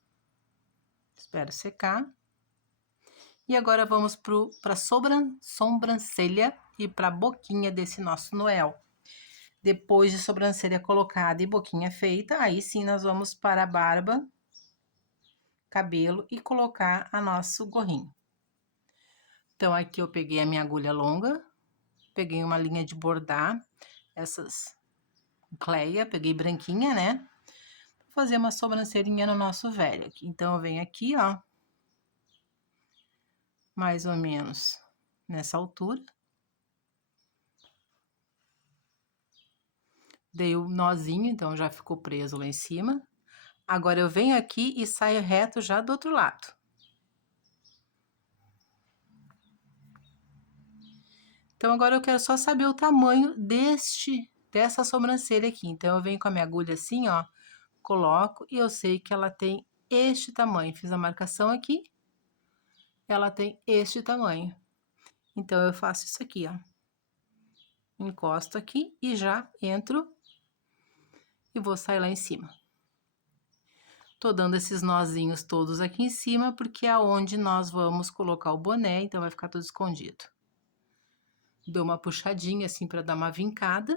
espero secar. E agora vamos para a sobrancelha e para a boquinha desse nosso Noel. Depois de sobrancelha colocada e boquinha feita, aí sim nós vamos para a barba, cabelo e colocar a nosso gorrinho. Então aqui eu peguei a minha agulha longa, peguei uma linha de bordar, essas Cleia, peguei branquinha, né? Vou fazer uma sobrancelhinha no nosso velho aqui. Então eu venho aqui, ó, mais ou menos nessa altura. Dei o nozinho, então já ficou preso lá em cima. Agora eu venho aqui e saio reto já do outro lado. Então agora eu quero só saber o tamanho dessa sobrancelha aqui. Então eu venho com a minha agulha assim, ó, coloco e eu sei que ela tem este tamanho. Fiz a marcação aqui, ela tem este tamanho. Então eu faço isso aqui, ó. Encosto aqui e já entro e vou sair lá em cima. Tô dando esses nozinhos todos aqui em cima, porque é aonde nós vamos colocar o boné, então vai ficar tudo escondido. Dou uma puxadinha assim para dar uma vincada.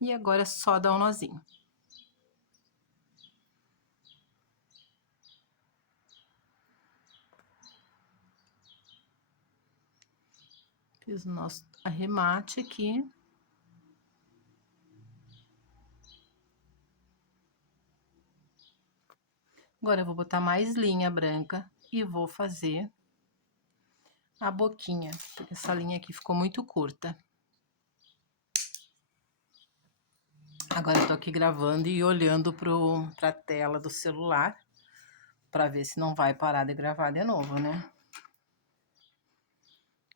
E agora é só dar um nozinho. Fiz o nosso arremate aqui. Agora eu vou botar mais linha branca e vou fazer a boquinha, porque essa linha aqui ficou muito curta. Agora eu tô aqui gravando e olhando pra tela do celular, pra ver se não vai parar de gravar de novo, né?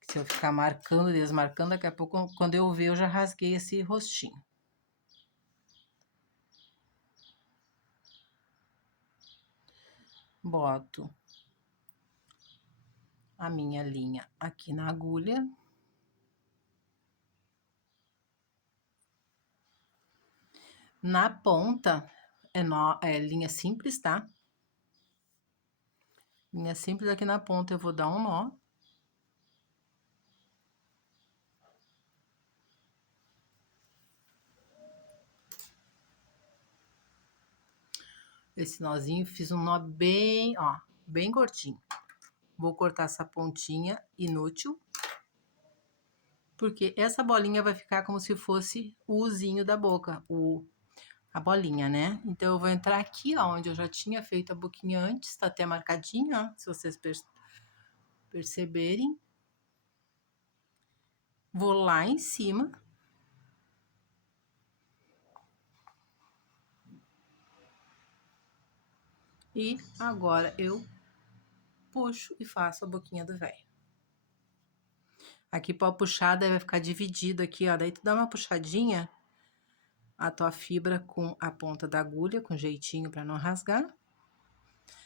Se eu ficar marcando e desmarcando, daqui a pouco, quando eu ver, eu já rasguei esse rostinho. Boto a minha linha aqui na agulha. Na ponta, é linha simples, tá? Linha simples aqui na ponta, eu vou dar um nó. Esse nozinho, fiz um nó bem, ó, bem curtinho. Vou cortar essa pontinha inútil, porque essa bolinha vai ficar como se fosse o uzinho da boca, a bolinha, né? Então, eu vou entrar aqui, ó, onde eu já tinha feito a boquinha antes, tá até marcadinho, ó, se vocês perceberem. Vou lá em cima. E agora eu puxo e faço a boquinha do velho. Aqui pra puxada vai ficar dividido aqui, ó. Daí tu dá uma puxadinha a tua fibra com a ponta da agulha, com jeitinho pra não rasgar.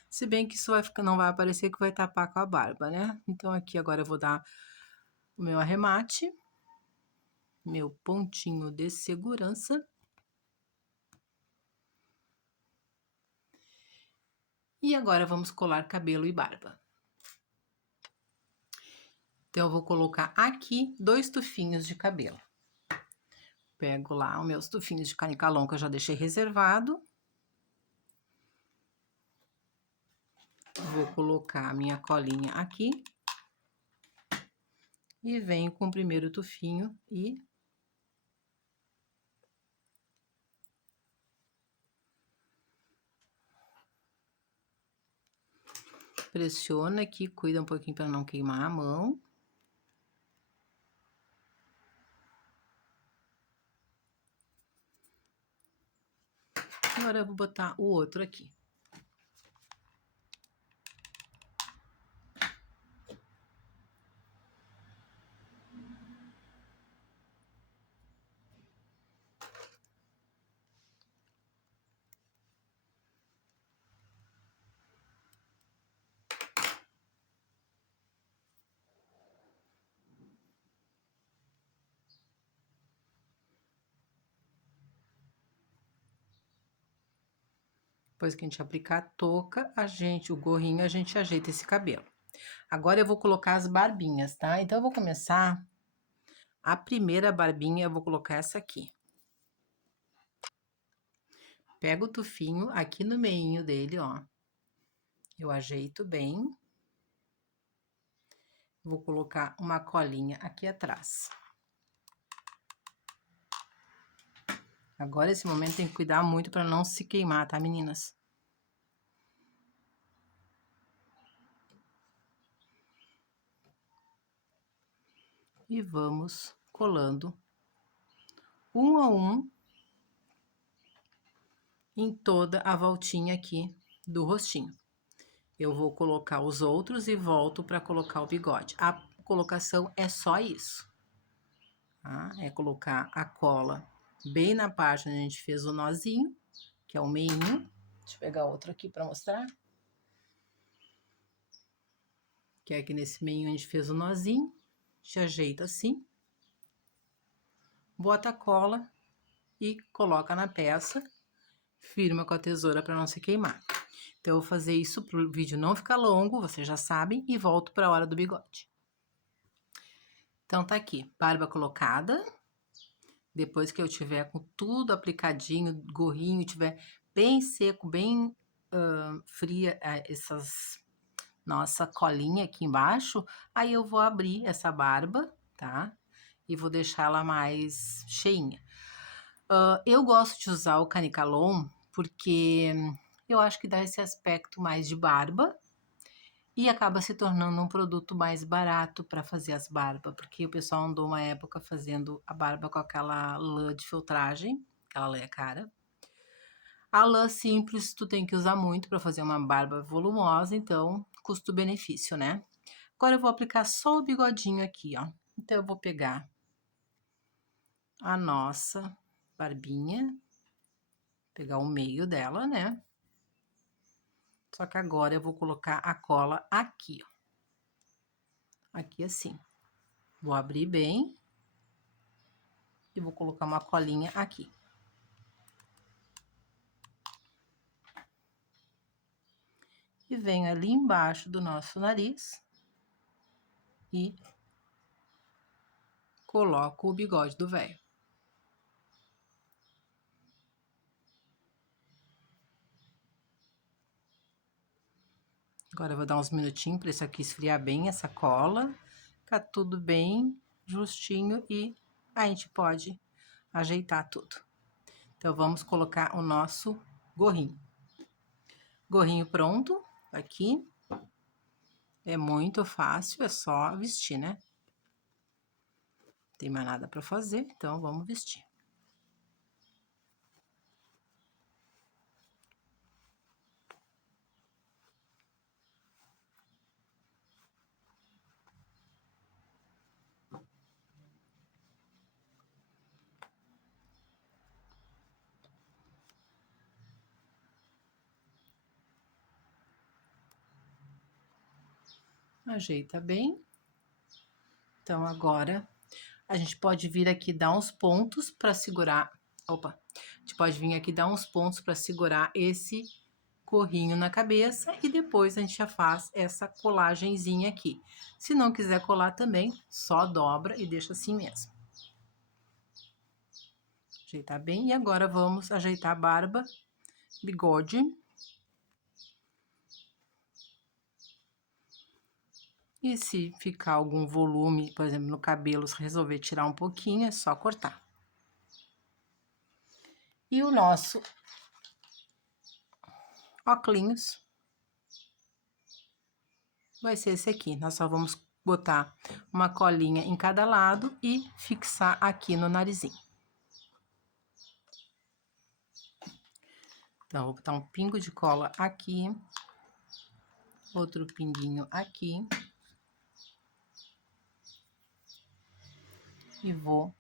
Se bem que isso não vai aparecer que vai tapar com a barba, né? Então aqui agora eu vou dar o meu arremate, meu pontinho de segurança. E agora vamos colar cabelo e barba. Então, eu vou colocar aqui 2 tufinhos de cabelo. Pego lá os meus tufinhos de canicalon que eu já deixei reservado. Vou colocar a minha colinha aqui. E venho com o primeiro tufinho e pressiona aqui, cuida um pouquinho para não queimar a mão. Agora eu vou botar o outro aqui. Depois que a gente aplicar a touca, o gorrinho, a gente ajeita esse cabelo. Agora eu vou colocar as barbinhas, tá? Então eu vou começar. A primeira barbinha eu vou colocar essa aqui. Pego o tufinho aqui no meinho dele, ó. Eu ajeito bem. Vou colocar uma colinha aqui atrás. Agora, esse momento tem que cuidar muito para não se queimar, tá, meninas? E vamos colando um a um em toda a voltinha aqui do rostinho. Eu vou colocar os outros e volto para colocar o bigode. A colocação é só isso, tá? É colocar a cola bem na parte onde a gente fez o nozinho, que é o meinho. Deixa eu pegar outro aqui para mostrar. Que é aqui nesse meinho a gente fez o nozinho. A gente ajeita assim. Bota a cola e coloca na peça. Firma com a tesoura para não se queimar. Então, eu vou fazer isso para o vídeo não ficar longo, vocês já sabem, e volto para a hora do bigode. Então, tá aqui, barba colocada. Depois que eu tiver com tudo aplicadinho, gorrinho, tiver bem seco, bem fria nossa colinha aqui embaixo, aí eu vou abrir essa barba, tá? E vou deixar ela mais cheinha. Eu gosto de usar o Canicalon porque eu acho que dá esse aspecto mais de barba e acaba se tornando um produto mais barato para fazer as barbas, porque o pessoal andou uma época fazendo a barba com aquela lã de filtragem, aquela lã é cara. A lã simples tu tem que usar muito para fazer uma barba volumosa, então custo-benefício, né? Agora eu vou aplicar só o bigodinho aqui, ó. Então eu vou pegar a nossa barbinha, pegar o meio dela, né? Só que agora eu vou colocar a cola aqui, ó. Aqui assim. Vou abrir bem. E vou colocar uma colinha aqui. E venho ali embaixo do nosso nariz. E coloco o bigode do velho. Agora eu vou dar uns minutinhos para isso aqui esfriar bem, essa cola. Ficar tudo bem justinho e a gente pode ajeitar tudo. Então, vamos colocar o nosso gorrinho. Gorrinho pronto, aqui. É muito fácil, é só vestir, né? Não tem mais nada para fazer, então vamos vestir. Ajeita bem. Então, agora, a gente pode vir aqui dar uns pontos para segurar... Opa! A gente pode vir aqui dar uns pontos para segurar esse corrinho na cabeça e depois a gente já faz essa colagenzinha aqui. Se não quiser colar também, só dobra e deixa assim mesmo. Ajeitar bem. E agora vamos ajeitar a barba, bigode. E se ficar algum volume, por exemplo, no cabelo, se resolver tirar um pouquinho, é só cortar. E o nosso óculos vai ser esse aqui. Nós só vamos botar uma colinha em cada lado e fixar aqui no narizinho. Então, vou botar um pingo de cola aqui, outro pinguinho aqui. E vou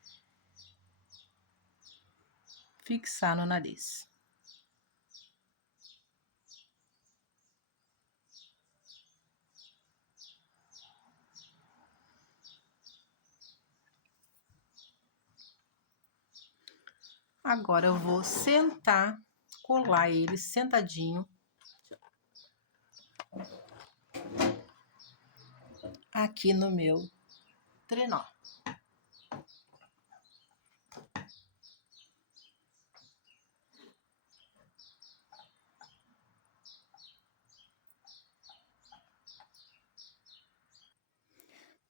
fixar no nariz. Agora eu vou sentar, colar ele sentadinho aqui no meu trenó.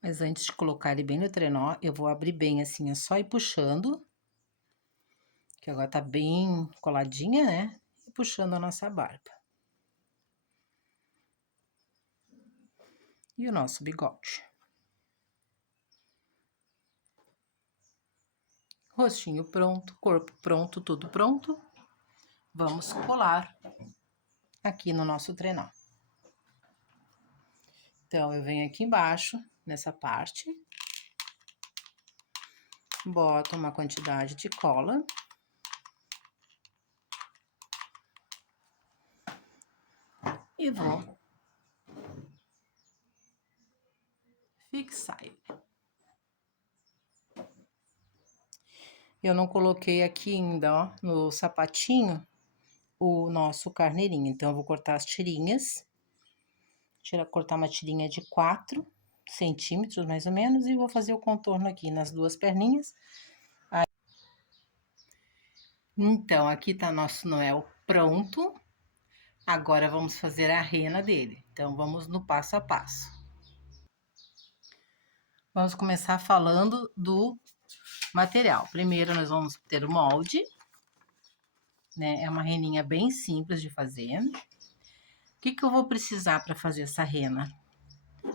Mas antes de colocar ele bem no trenó, eu vou abrir bem assim, é só ir puxando, que agora tá bem coladinha, né? E puxando a nossa barba. E o nosso bigode. Rostinho pronto, corpo pronto, tudo pronto. Vamos colar aqui no nosso trenó. Então, eu venho aqui embaixo, nessa parte, boto uma quantidade de cola. E vou fixar ele. Eu não coloquei aqui ainda, ó, no sapatinho, o nosso carneirinho. Então, eu vou cortar as tirinhas. Cortar uma tirinha de 4 centímetros, mais ou menos, e vou fazer o contorno aqui nas duas perninhas. Então, aqui tá nosso Noel pronto. Agora, vamos fazer a rena dele. Então, vamos no passo a passo. Vamos começar falando do material. Primeiro, nós vamos ter o molde, né? É uma reninha bem simples de fazer. O que eu vou precisar para fazer essa rena?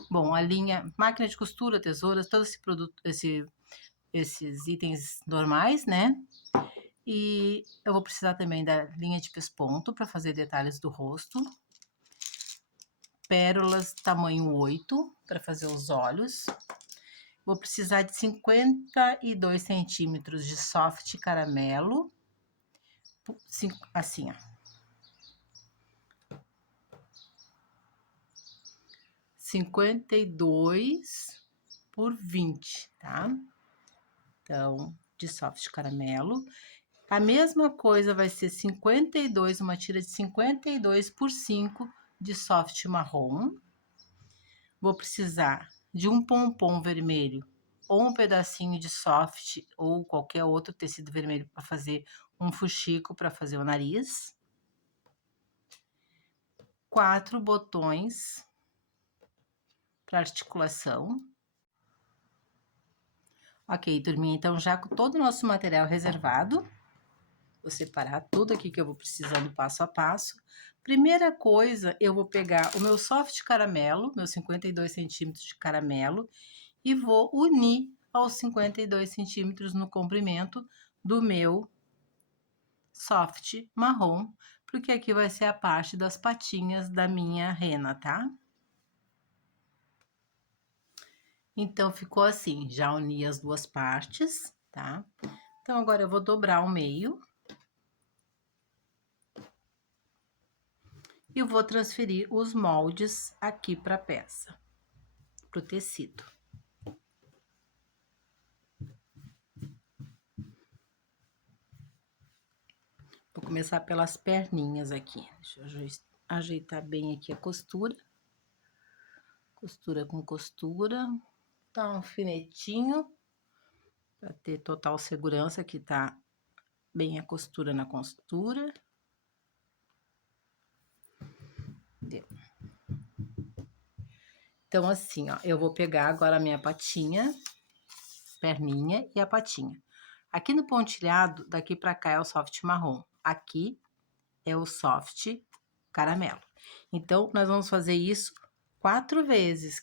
Bom, a linha, máquina de costura, tesouras, todo esse produto, esses itens normais, né? E eu vou precisar também da linha de pesponto para fazer detalhes do rosto. Pérolas tamanho 8 para fazer os olhos. Vou precisar de 52 centímetros de soft caramelo. Assim, ó. 52 por 20, tá? Então, de soft caramelo. A mesma coisa vai ser 52, uma tira de 52 por 5 de soft marrom. Vou precisar de um pompom vermelho ou um pedacinho de soft ou qualquer outro tecido vermelho para fazer um fuxico para fazer o nariz. 4 botões para articulação. Ok, turminha, então já com todo o nosso material reservado, vou separar tudo aqui que eu vou precisando passo a passo. Primeira coisa, eu vou pegar o meu soft caramelo, meus 52 centímetros de caramelo, e vou unir aos 52 centímetros no comprimento do meu soft marrom, porque aqui vai ser a parte das patinhas da minha rena, tá? Então, ficou assim, já uni as duas partes, tá? Então, agora eu vou dobrar o meio. E vou transferir os moldes aqui para a peça, para o tecido. Vou começar pelas perninhas aqui. Deixa eu ajeitar bem aqui a costura. Costura com costura. Dá um alfinetinho para ter total segurança que tá bem a costura na costura. Deu. Então, assim, ó, eu vou pegar agora a minha patinha, perninha e a patinha. Aqui no pontilhado, daqui pra cá é o soft marrom. Aqui é o soft caramelo. Então, nós vamos fazer isso 4 vezes.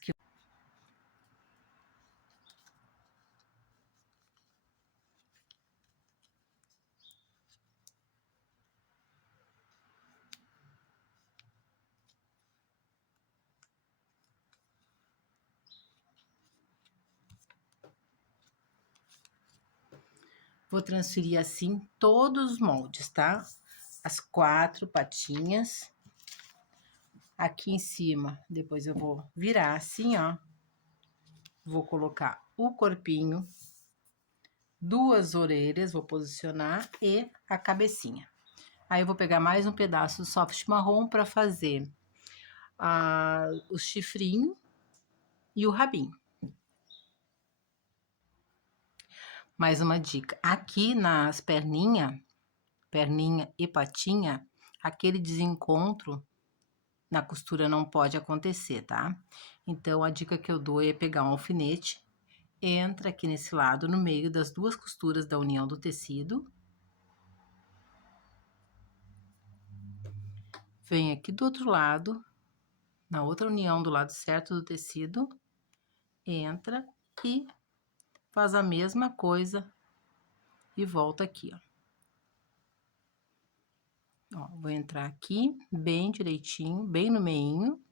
Vou transferir assim todos os moldes, tá? As 4 patinhas. Aqui em cima, depois eu vou virar assim, ó. Vou colocar o corpinho, 2 orelhas, vou posicionar e a cabecinha. Aí eu vou pegar mais um pedaço do soft marrom para fazer o chifrinho e o rabinho. Mais uma dica, aqui nas perninha e patinha, aquele desencontro na costura não pode acontecer, tá? Então, a dica que eu dou é pegar um alfinete, entra aqui nesse lado, no meio das 2 costuras da união do tecido. Vem aqui do outro lado, na outra união do lado certo do tecido, entra e faz a mesma coisa e volta aqui, ó. Ó, vou entrar aqui bem direitinho, bem no meinho.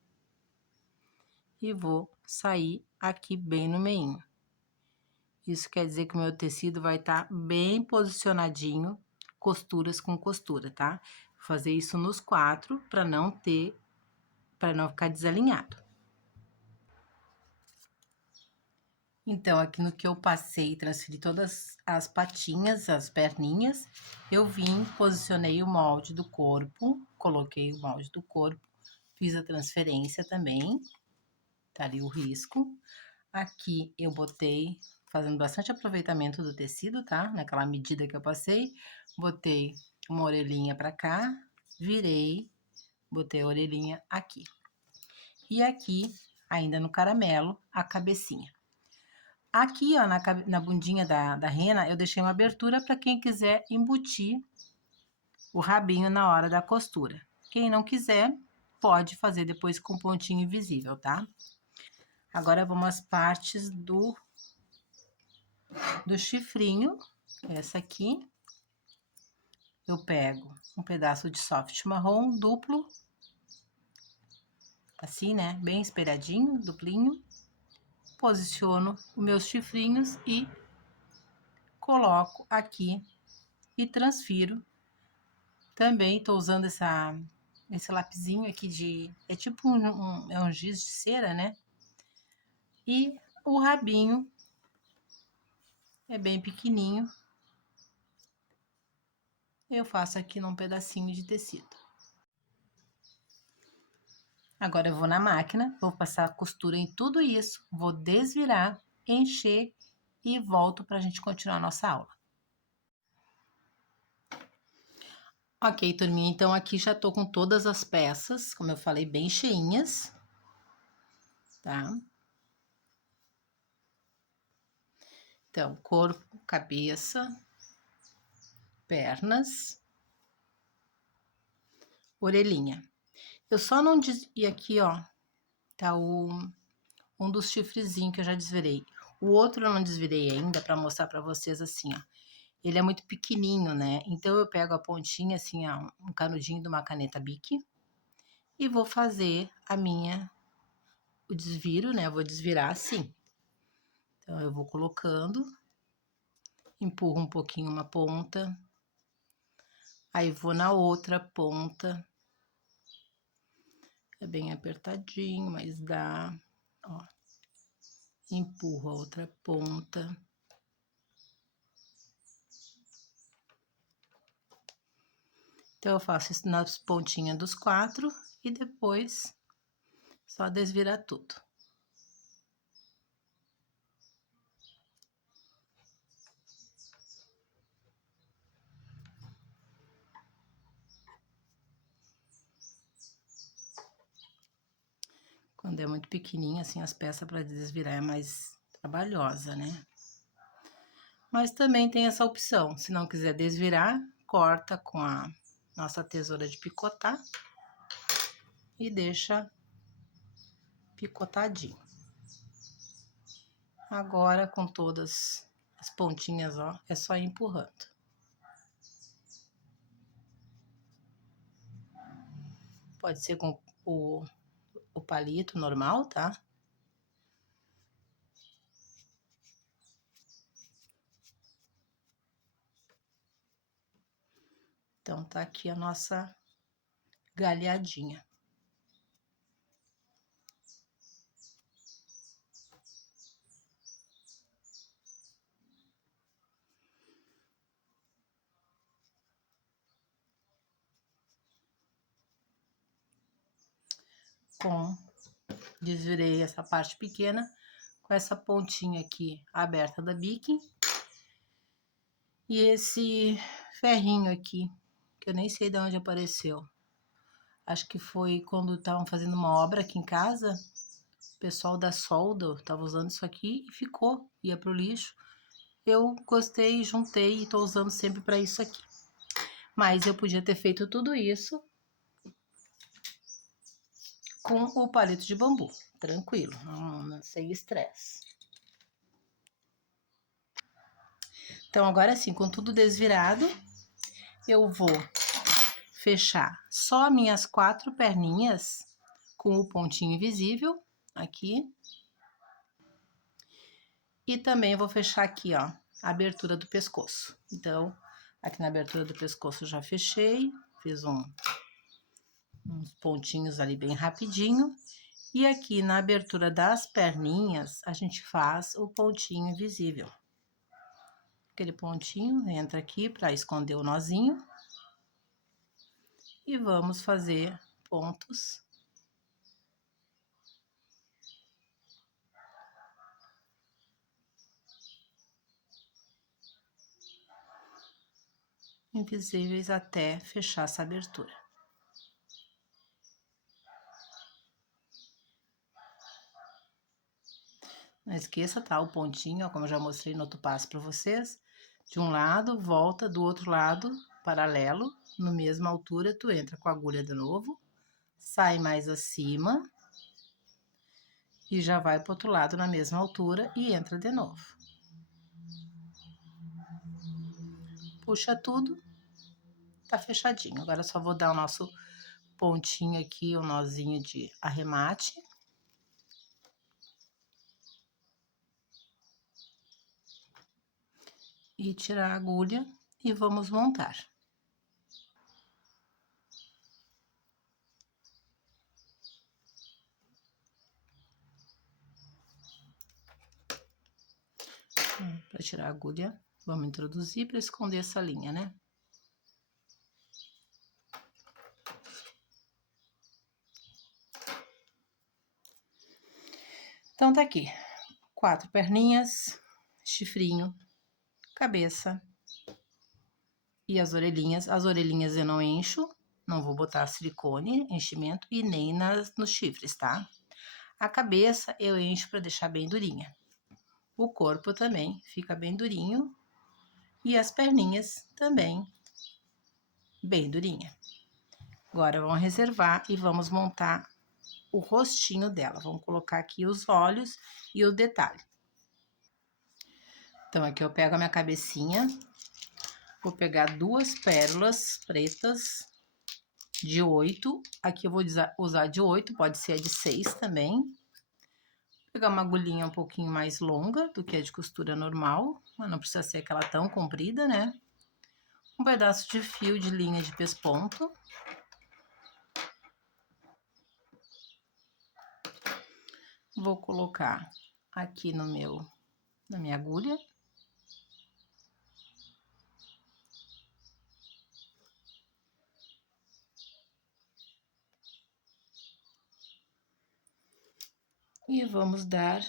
E vou sair aqui bem no meinho. Isso quer dizer que o meu tecido vai estar bem posicionadinho, costuras com costura, tá? Vou fazer isso nos 4 para não ficar desalinhado. Então, aqui no que eu passei, transferi todas as patinhas, as perninhas, eu vim, posicionei o molde do corpo, coloquei o molde do corpo, fiz a transferência também, tá ali o risco. Aqui eu botei, fazendo bastante aproveitamento do tecido, tá? Naquela medida que eu passei, botei uma orelhinha pra cá, virei, botei a orelhinha aqui. E aqui, ainda no caramelo, a cabecinha. Aqui, ó, na bundinha da rena, eu deixei uma abertura para quem quiser embutir o rabinho na hora da costura. Quem não quiser, pode fazer depois com pontinho invisível, tá? Agora, vamos às partes do chifrinho. Essa aqui. Eu pego um pedaço de soft marrom duplo. Assim, né? Bem espelhadinho, duplinho. Posiciono os meus chifrinhos e coloco aqui e transfiro. Também tô usando esse lapisinho aqui é tipo um giz de cera, né? E o rabinho é bem pequenininho. Eu faço aqui num pedacinho de tecido. Agora eu vou na máquina, vou passar a costura em tudo isso, vou desvirar, encher e volto para a gente continuar a nossa aula. Ok, turminha, então aqui já tô com todas as peças, como eu falei, bem cheinhas, tá? Então, corpo, cabeça, pernas, orelhinha. Eu só não e aqui, ó, tá um dos chifrezinhos que eu já desvirei. O outro eu não desvirei ainda para mostrar para vocês assim, ó. Ele é muito pequenininho, né? Então, eu pego a pontinha, assim, ó, um canudinho de uma caneta Bic e vou fazer o desviro, né? Eu vou desvirar assim. Então, eu vou colocando, empurro um pouquinho uma ponta, aí vou na outra ponta. É bem apertadinho, mas dá, ó. Empurro a outra ponta. Então, eu faço isso nas pontinhas dos 4 e depois só desvirar tudo. Quando é muito pequenininho, assim, as peças para desvirar é mais trabalhosa, né? Mas também tem essa opção, se não quiser desvirar, corta com a nossa tesoura de picotar e deixa picotadinho. Agora, com todas as pontinhas, ó, é só ir empurrando. Pode ser com o palito normal, tá? Então, tá aqui a nossa galhadinha. Desvirei essa parte pequena com essa pontinha aqui aberta da biquinho. E esse ferrinho aqui, que eu nem sei de onde apareceu. Acho que foi quando estavam fazendo uma obra aqui em casa. O pessoal da solda estava usando isso aqui e ficou, ia pro lixo. Eu gostei, juntei e tô usando sempre para isso aqui. Mas eu podia ter feito tudo isso com o palito de bambu, tranquilo, sem estresse. Então, agora sim, com tudo desvirado, eu vou fechar só minhas 4 perninhas com o pontinho invisível aqui. E também vou fechar aqui, ó, a abertura do pescoço. Então, aqui na abertura do pescoço eu já fechei, fiz uns pontinhos ali bem rapidinho. E aqui na abertura das perninhas, a gente faz o pontinho invisível. Aquele pontinho entra aqui para esconder o nozinho. E vamos fazer pontos invisíveis até fechar essa abertura. Não esqueça, tá? O pontinho, ó, como eu já mostrei no outro passo para vocês. De um lado, volta, do outro lado, paralelo, na mesma altura, tu entra com a agulha de novo, sai mais acima e já vai pro outro lado na mesma altura e entra de novo. Puxa tudo, tá fechadinho. Agora só vou dar o nosso pontinho aqui, o nozinho de arremate. E tirar a agulha e vamos montar. Para tirar a agulha, vamos introduzir para esconder essa linha, né? Então, tá aqui, 4 perninhas, chifrinho, cabeça e as orelhinhas. As orelhinhas eu não encho, não vou botar silicone, enchimento e nem nos chifres, tá? A cabeça eu encho para deixar bem durinha. O corpo também fica bem durinho e as perninhas também bem durinha. Agora vamos reservar e vamos montar o rostinho dela. Vamos colocar aqui os olhos e o detalhe. Então, aqui eu pego a minha cabecinha, vou pegar 2 pérolas pretas de 8. Aqui eu vou usar de 8, pode ser a de 6 também. Vou pegar uma agulhinha um pouquinho mais longa do que a de costura normal, mas não precisa ser aquela tão comprida, né? Um pedaço de fio de linha de pesponto. Vou colocar aqui na minha agulha. E vamos dar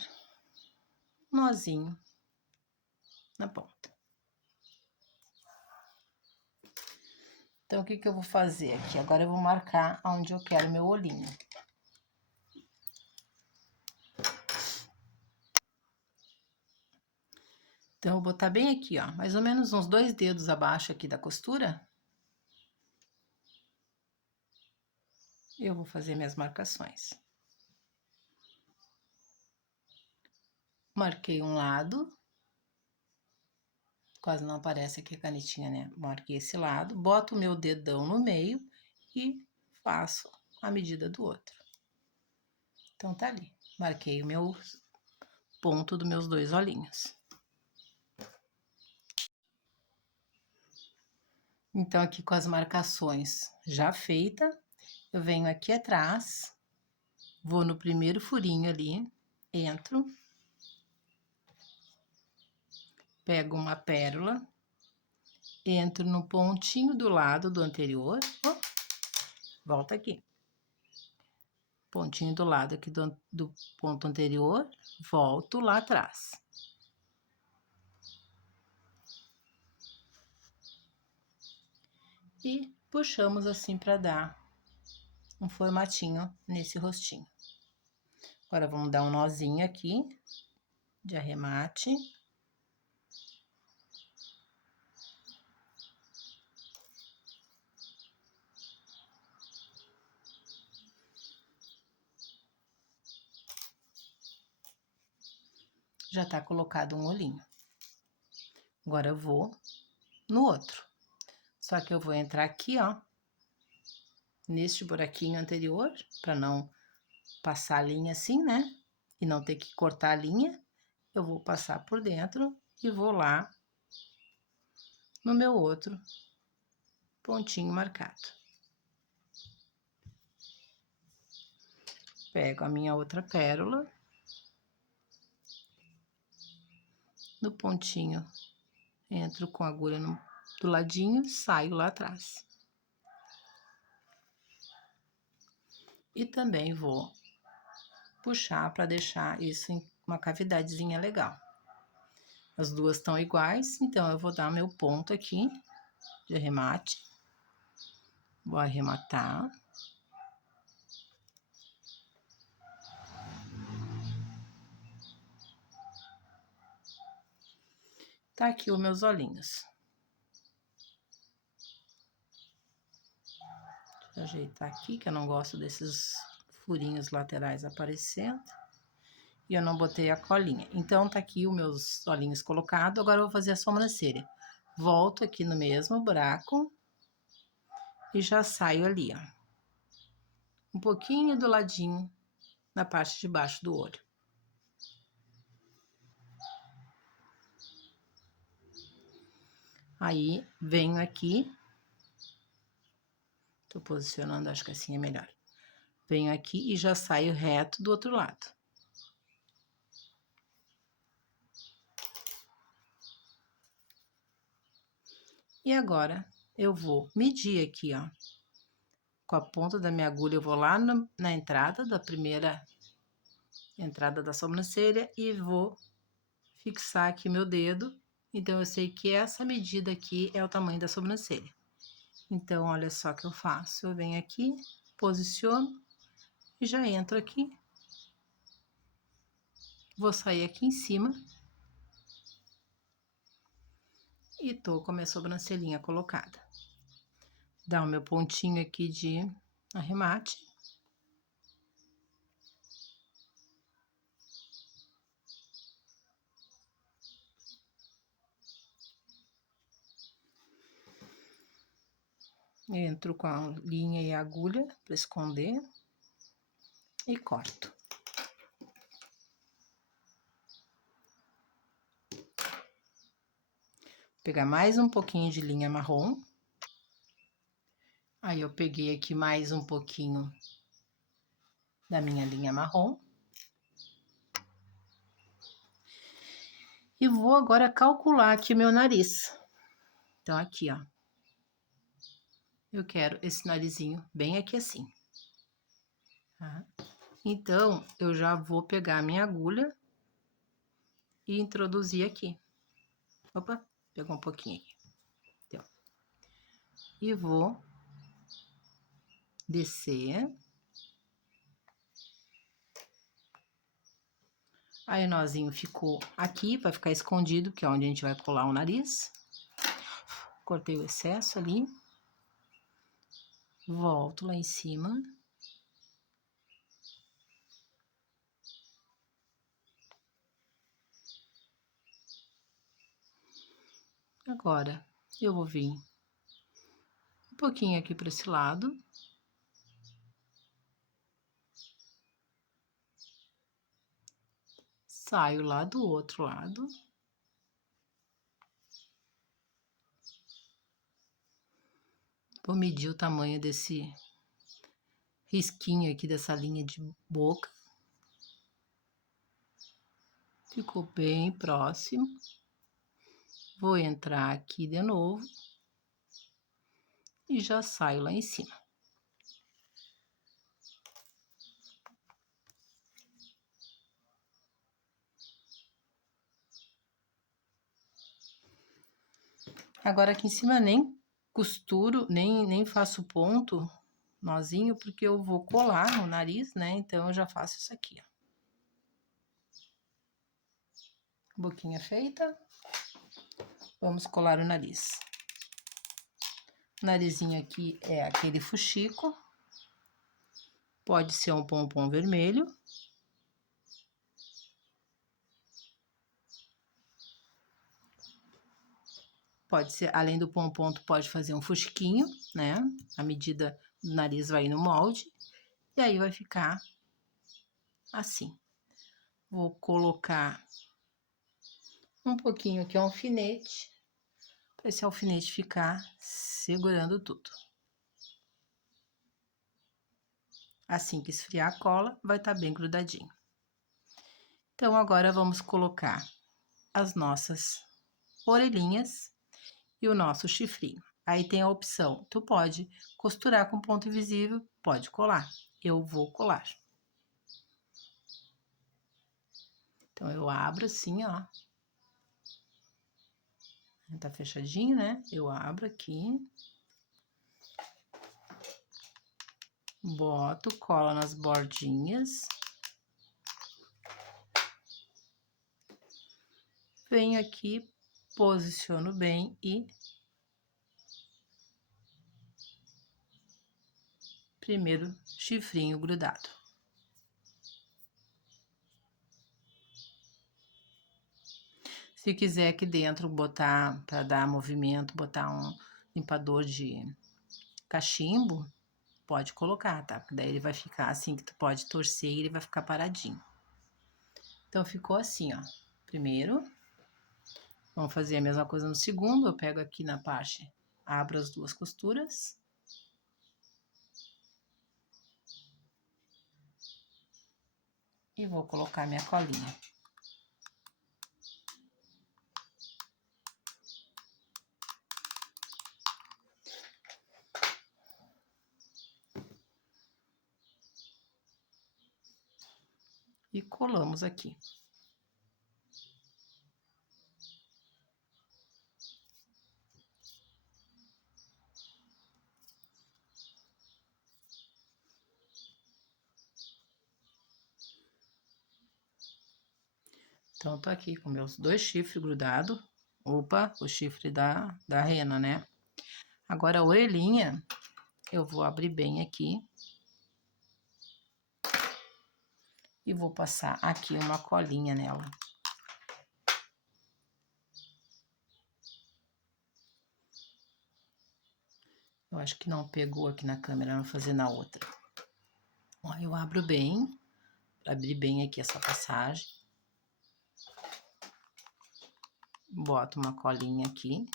um nozinho na ponta. Então, o que que eu vou fazer aqui? Agora eu vou marcar onde eu quero meu olhinho. Então, eu vou botar bem aqui, ó, mais ou menos uns 2 dedos abaixo aqui da costura. Eu vou fazer minhas marcações. Marquei um lado. Quase não aparece aqui a canetinha, né? Marquei esse lado, boto o meu dedão no meio e faço a medida do outro. Então, tá ali. Marquei o meu ponto dos meus 2 olhinhos. Então, aqui com as marcações já feitas, eu venho aqui atrás, vou no primeiro furinho ali, entro, pego uma pérola, entro no pontinho do lado do anterior, ó, volta aqui. Pontinho do lado aqui do ponto anterior, volto lá atrás. E puxamos assim para dar um formatinho nesse rostinho. Agora, vamos dar um nozinho aqui de arremate. Já tá colocado um olhinho. Agora, eu vou no outro. Só que eu vou entrar aqui, ó, neste buraquinho anterior, para não passar a linha assim, né? E não ter que cortar a linha. Eu vou passar por dentro e vou lá no meu outro pontinho marcado. Pego a minha outra pérola, no pontinho, entro com a agulha do ladinho, saio lá atrás. E também vou puxar para deixar isso em uma cavidadezinha legal. As duas estão iguais, então eu vou dar meu ponto aqui de arremate. Vou arrematar. Tá aqui os meus olhinhos. Deixa eu ajeitar aqui, que eu não gosto desses furinhos laterais aparecendo. E eu não botei a colinha. Então, tá aqui os meus olhinhos colocados. Agora, eu vou fazer a sobrancelha. Volto aqui no mesmo buraco e já saio ali, ó. Um pouquinho do ladinho, na parte de baixo do olho. Aí, venho aqui. Tô posicionando, acho que assim é melhor. Venho aqui e já saio reto do outro lado. E agora, eu vou medir aqui, ó. Com a ponta da minha agulha, eu vou lá na entrada da primeira entrada da sobrancelha e vou fixar aqui meu dedo. Então, eu sei que essa medida aqui é o tamanho da sobrancelha. Então, olha só o que eu faço. Eu venho aqui, posiciono e já entro aqui. Vou sair aqui em cima. E tô com a minha sobrancelhinha colocada. Dá o meu pontinho aqui de arremate. Entro com a linha e a agulha para esconder e corto. Pegar mais um pouquinho de linha marrom. Aí, eu peguei aqui mais um pouquinho da minha linha marrom. E vou agora calcular aqui meu nariz. Então, aqui, ó. Eu quero esse narizinho bem aqui assim. Tá? Então, eu já vou pegar a minha agulha e introduzir aqui. Opa, pegou um pouquinho aqui. Então, e vou descer. Aí o nozinho ficou aqui, vai ficar escondido, que é onde a gente vai colar o nariz. Cortei o excesso ali. Volto lá em cima. Agora, eu vou vir um pouquinho aqui para esse lado. Saio lá do outro lado. Vou medir o tamanho desse risquinho aqui, dessa linha de boca. Ficou bem próximo. Vou entrar aqui de novo. E já saio lá em cima. Agora aqui em cima nem costuro, nem faço ponto, nozinho, porque eu vou colar no nariz, né? Então eu já faço isso aqui, ó. Boquinha feita. Vamos colar o nariz. O narizinho aqui é aquele fuxico. Pode ser um pompom vermelho. Pode ser, além do pompom, tu pode fazer um fuxiquinho, né? A medida do nariz vai no molde. E aí vai ficar assim. Vou colocar um pouquinho aqui, um alfinete, para esse alfinete ficar segurando tudo. Assim que esfriar a cola, vai estar bem grudadinho. Então, agora vamos colocar as nossas orelhinhas e o nosso chifrinho. Aí tem a opção, tu pode costurar com ponto invisível, pode colar. Eu vou colar. Então, eu abro assim, ó. Tá fechadinho, né? Eu abro aqui. Boto cola nas bordinhas. Venho aqui, posiciono bem e primeiro chifrinho grudado. Se quiser aqui dentro botar, para dar movimento, botar um limpador de cachimbo, pode colocar, tá? Porque daí ele vai ficar assim, que tu pode torcer e ele vai ficar paradinho. Então, ficou assim, ó. Primeiro, vamos fazer a mesma coisa no segundo. Eu pego aqui na parte, abro as duas costuras. E vou colocar minha colinha. E colamos aqui. Então, tô aqui com meus dois chifres grudados. Opa, o chifre da rena, né? Agora, a orelhinha, eu vou abrir bem aqui. E vou passar aqui uma colinha nela. Eu acho que não pegou aqui na câmera, vou fazer na outra. Ó, eu abro bem, abrir bem aqui essa passagem. Boto uma colinha aqui.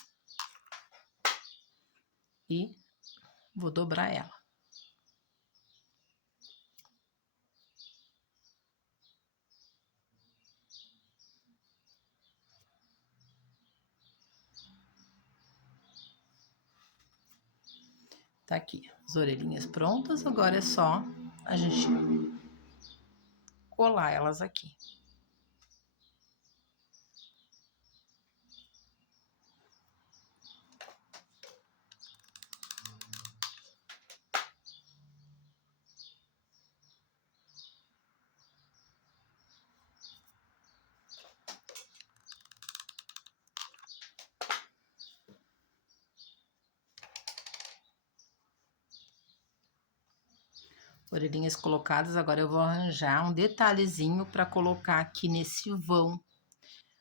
E vou dobrar ela. Tá aqui, as orelhinhas prontas, agora é só a gente colar elas aqui. Orelhinhas colocadas, agora eu vou arranjar um detalhezinho para colocar aqui nesse vão. Não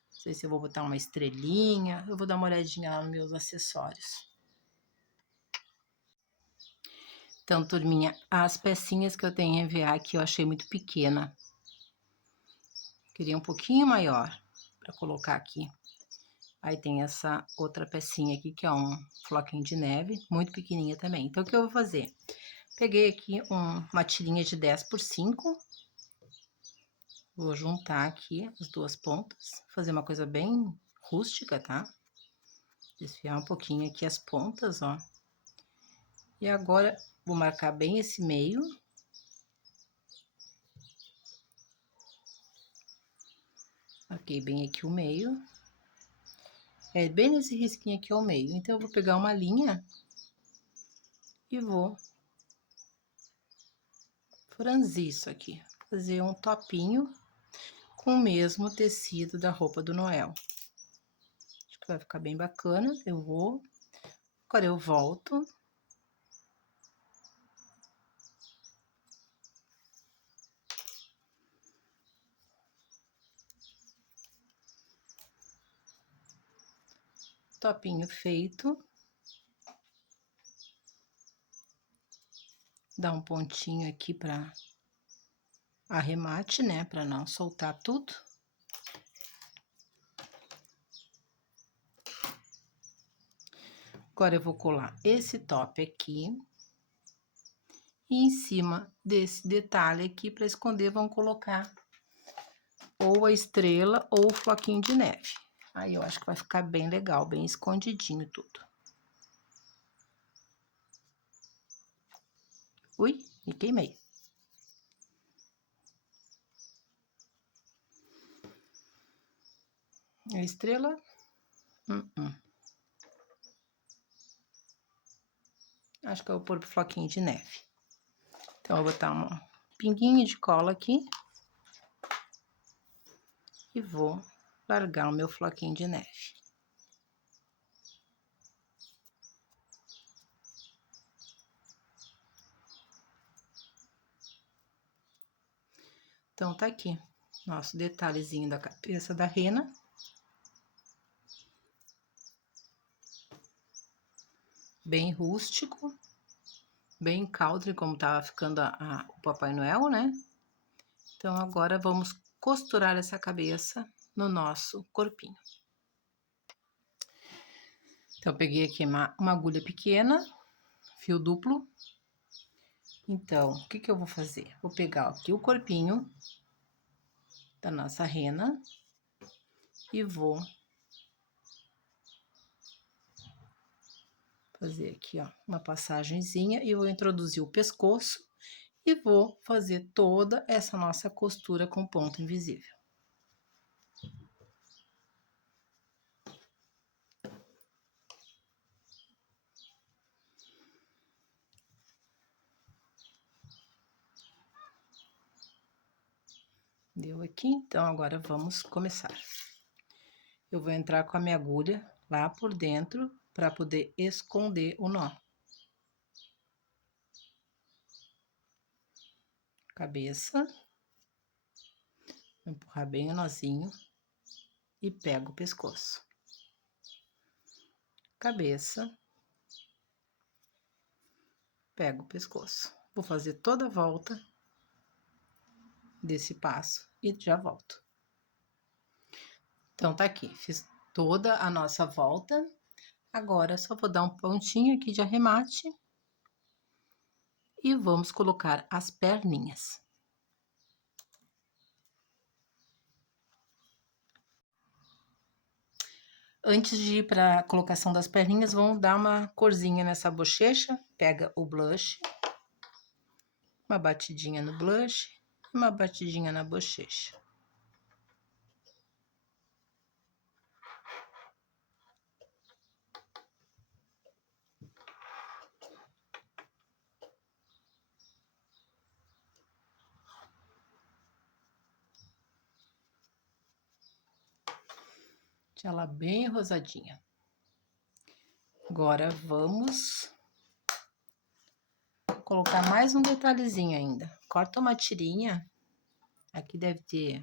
sei se eu vou botar uma estrelinha, eu vou dar uma olhadinha lá nos meus acessórios. Então, turminha, as pecinhas que eu tenho em EVA aqui eu achei muito pequena. Queria um pouquinho maior para colocar aqui. Aí tem essa outra pecinha aqui, que é um floquinho de neve, muito pequenininha também. Então, o que eu vou fazer? Peguei aqui uma tirinha de 10x5. Vou juntar aqui as duas pontas, fazer uma coisa bem rústica, tá? Desfiar um pouquinho aqui as pontas, ó. E agora, vou marcar bem esse meio. Marquei bem aqui o meio. É bem nesse risquinho aqui ao meio. Então, eu vou pegar uma linha e vou franzir isso aqui. Fazer um topinho com o mesmo tecido da roupa do Noel. Acho que vai ficar bem bacana. Agora eu volto. Topinho feito. Dá um pontinho aqui para arremate, né? Para não soltar tudo. Agora eu vou colar esse top aqui. E em cima desse detalhe aqui, para esconder, vamos colocar ou a estrela ou o floquinho de neve. Aí eu acho que vai ficar bem legal, bem escondidinho tudo. Ui, me queimei. A estrela. Acho que eu vou pôr o floquinho de neve. Então, eu vou botar um pinguinho de cola aqui. E vou largar o meu floquinho de neve. Então, tá aqui nosso detalhezinho da cabeça da rena. Bem rústico, bem country, como tava ficando o Papai Noel, né? Então, agora vamos costurar essa cabeça no nosso corpinho. Então, eu peguei aqui uma agulha pequena, fio duplo. Então, o que que eu vou fazer? Vou pegar aqui o corpinho da nossa rena e vou fazer aqui, ó, uma passagenzinha e vou introduzir o pescoço e vou fazer toda essa nossa costura com ponto invisível. Deu aqui, então agora vamos começar. Eu vou entrar com a minha agulha lá por dentro para poder esconder o nó. Cabeça. Vou empurrar bem o nozinho e pego o pescoço. Cabeça. Pego o pescoço. Vou fazer toda a volta desse passo e já volto. Então, tá aqui, fiz toda a nossa volta. Agora, só vou dar um pontinho aqui de arremate. E vamos colocar as perninhas. Antes de ir para a colocação das perninhas, vamos dar uma corzinha nessa bochecha. Pega o blush. Uma batidinha no blush. uma batidinha na bochecha. Deixa ela bem rosadinha. Agora vamos colocar mais um detalhezinho ainda. Corta uma tirinha. Aqui deve ter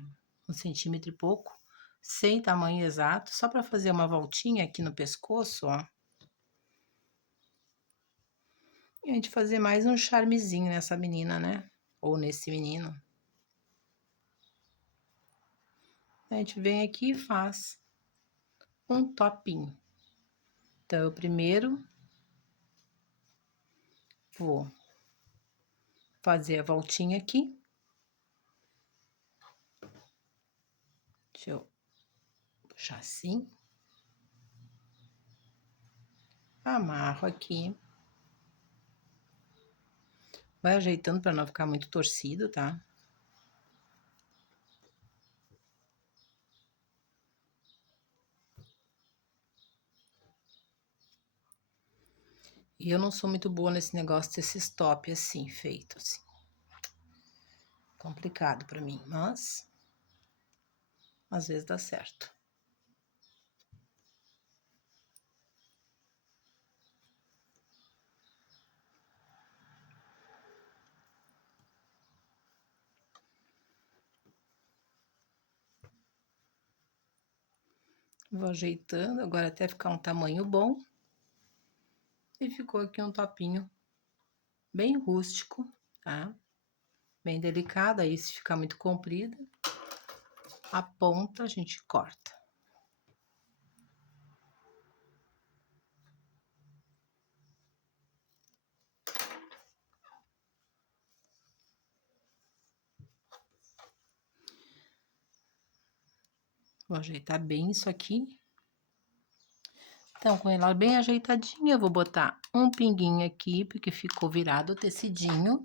1,5 cm e pouco. Sem tamanho exato. Só para fazer uma voltinha aqui no pescoço, ó. E a gente fazer mais um charmezinho nessa menina, né? Ou nesse menino. A gente vem aqui e faz um topinho. Então, eu primeiro vou fazer a voltinha aqui. Deixa eu puxar assim. Amarro aqui. Vai ajeitando para não ficar muito torcido, tá? E eu não sou muito boa nesse negócio desses top assim, feito assim. Complicado para mim, mas às vezes dá certo. Vou ajeitando, agora até ficar um tamanho bom. E ficou aqui um topinho bem rústico, tá? Bem delicado, aí se ficar muito comprida, a ponta a gente corta. Vou ajeitar bem isso aqui. Então, com ela bem ajeitadinha, eu vou botar um pinguinho aqui, porque ficou virado o tecidinho.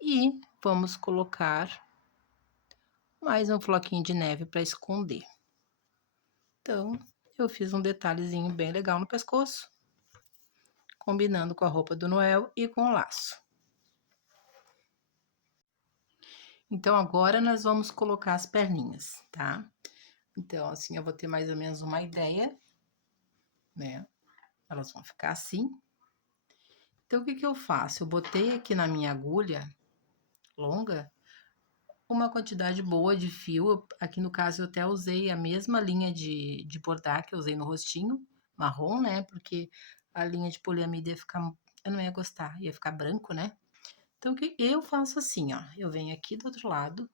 E vamos colocar mais um floquinho de neve para esconder. Então, eu fiz um detalhezinho bem legal no pescoço, combinando com a roupa do Noel e com o laço. Então, agora nós vamos colocar as perninhas, tá? Então, assim, eu vou ter mais ou menos uma ideia, né? Elas vão ficar assim. Então, o que que eu faço? Eu botei aqui na minha agulha longa uma quantidade boa de fio. Aqui no caso, eu até usei a mesma linha de bordar que eu usei no rostinho, marrom, né? Porque a linha de poliamida ia ficar... Eu não ia gostar, ia ficar branco, né? Então, o que eu faço assim, ó. Eu venho aqui do outro lado,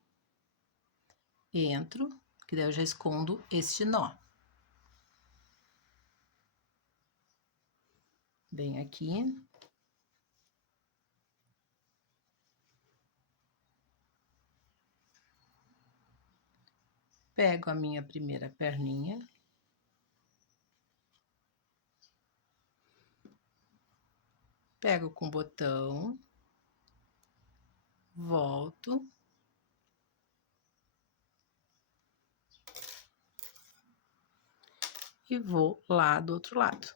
entro, que daí eu já escondo este nó. Venho aqui. Pego a minha primeira perninha. Pego com o botão. Volto. E vou lá do outro lado.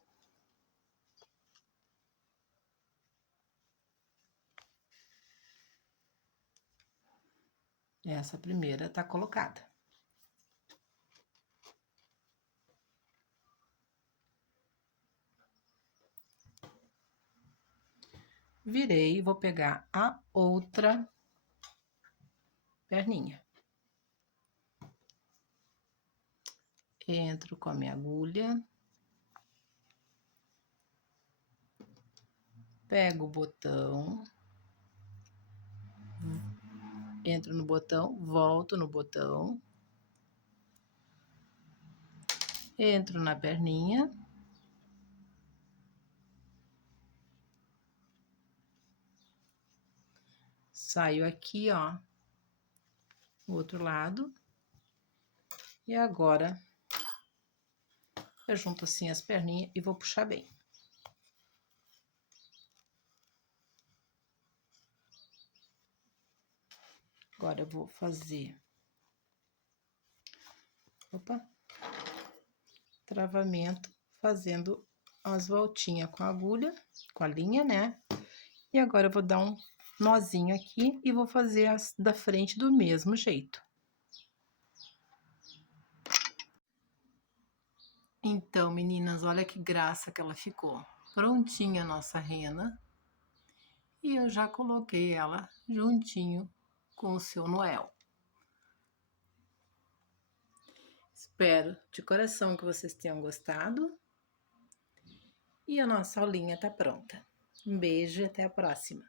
Essa primeira tá colocada. Virei e vou pegar a outra perninha. Entro com a minha agulha. Pego o botão. Entro no botão, volto no botão. Entro na perninha. Saio aqui, ó, o outro lado. E agora, eu junto assim as perninhas e vou puxar bem. Agora eu vou fazer, travamento, fazendo as voltinhas com a agulha, com a linha, né? E agora eu vou dar um nozinho aqui e vou fazer as da frente do mesmo jeito. Então, meninas, olha que graça que ela ficou. Prontinha a nossa rena. E eu já coloquei ela juntinho com o seu Noel. Espero de coração que vocês tenham gostado. E a nossa aulinha tá pronta. Um beijo e até a próxima.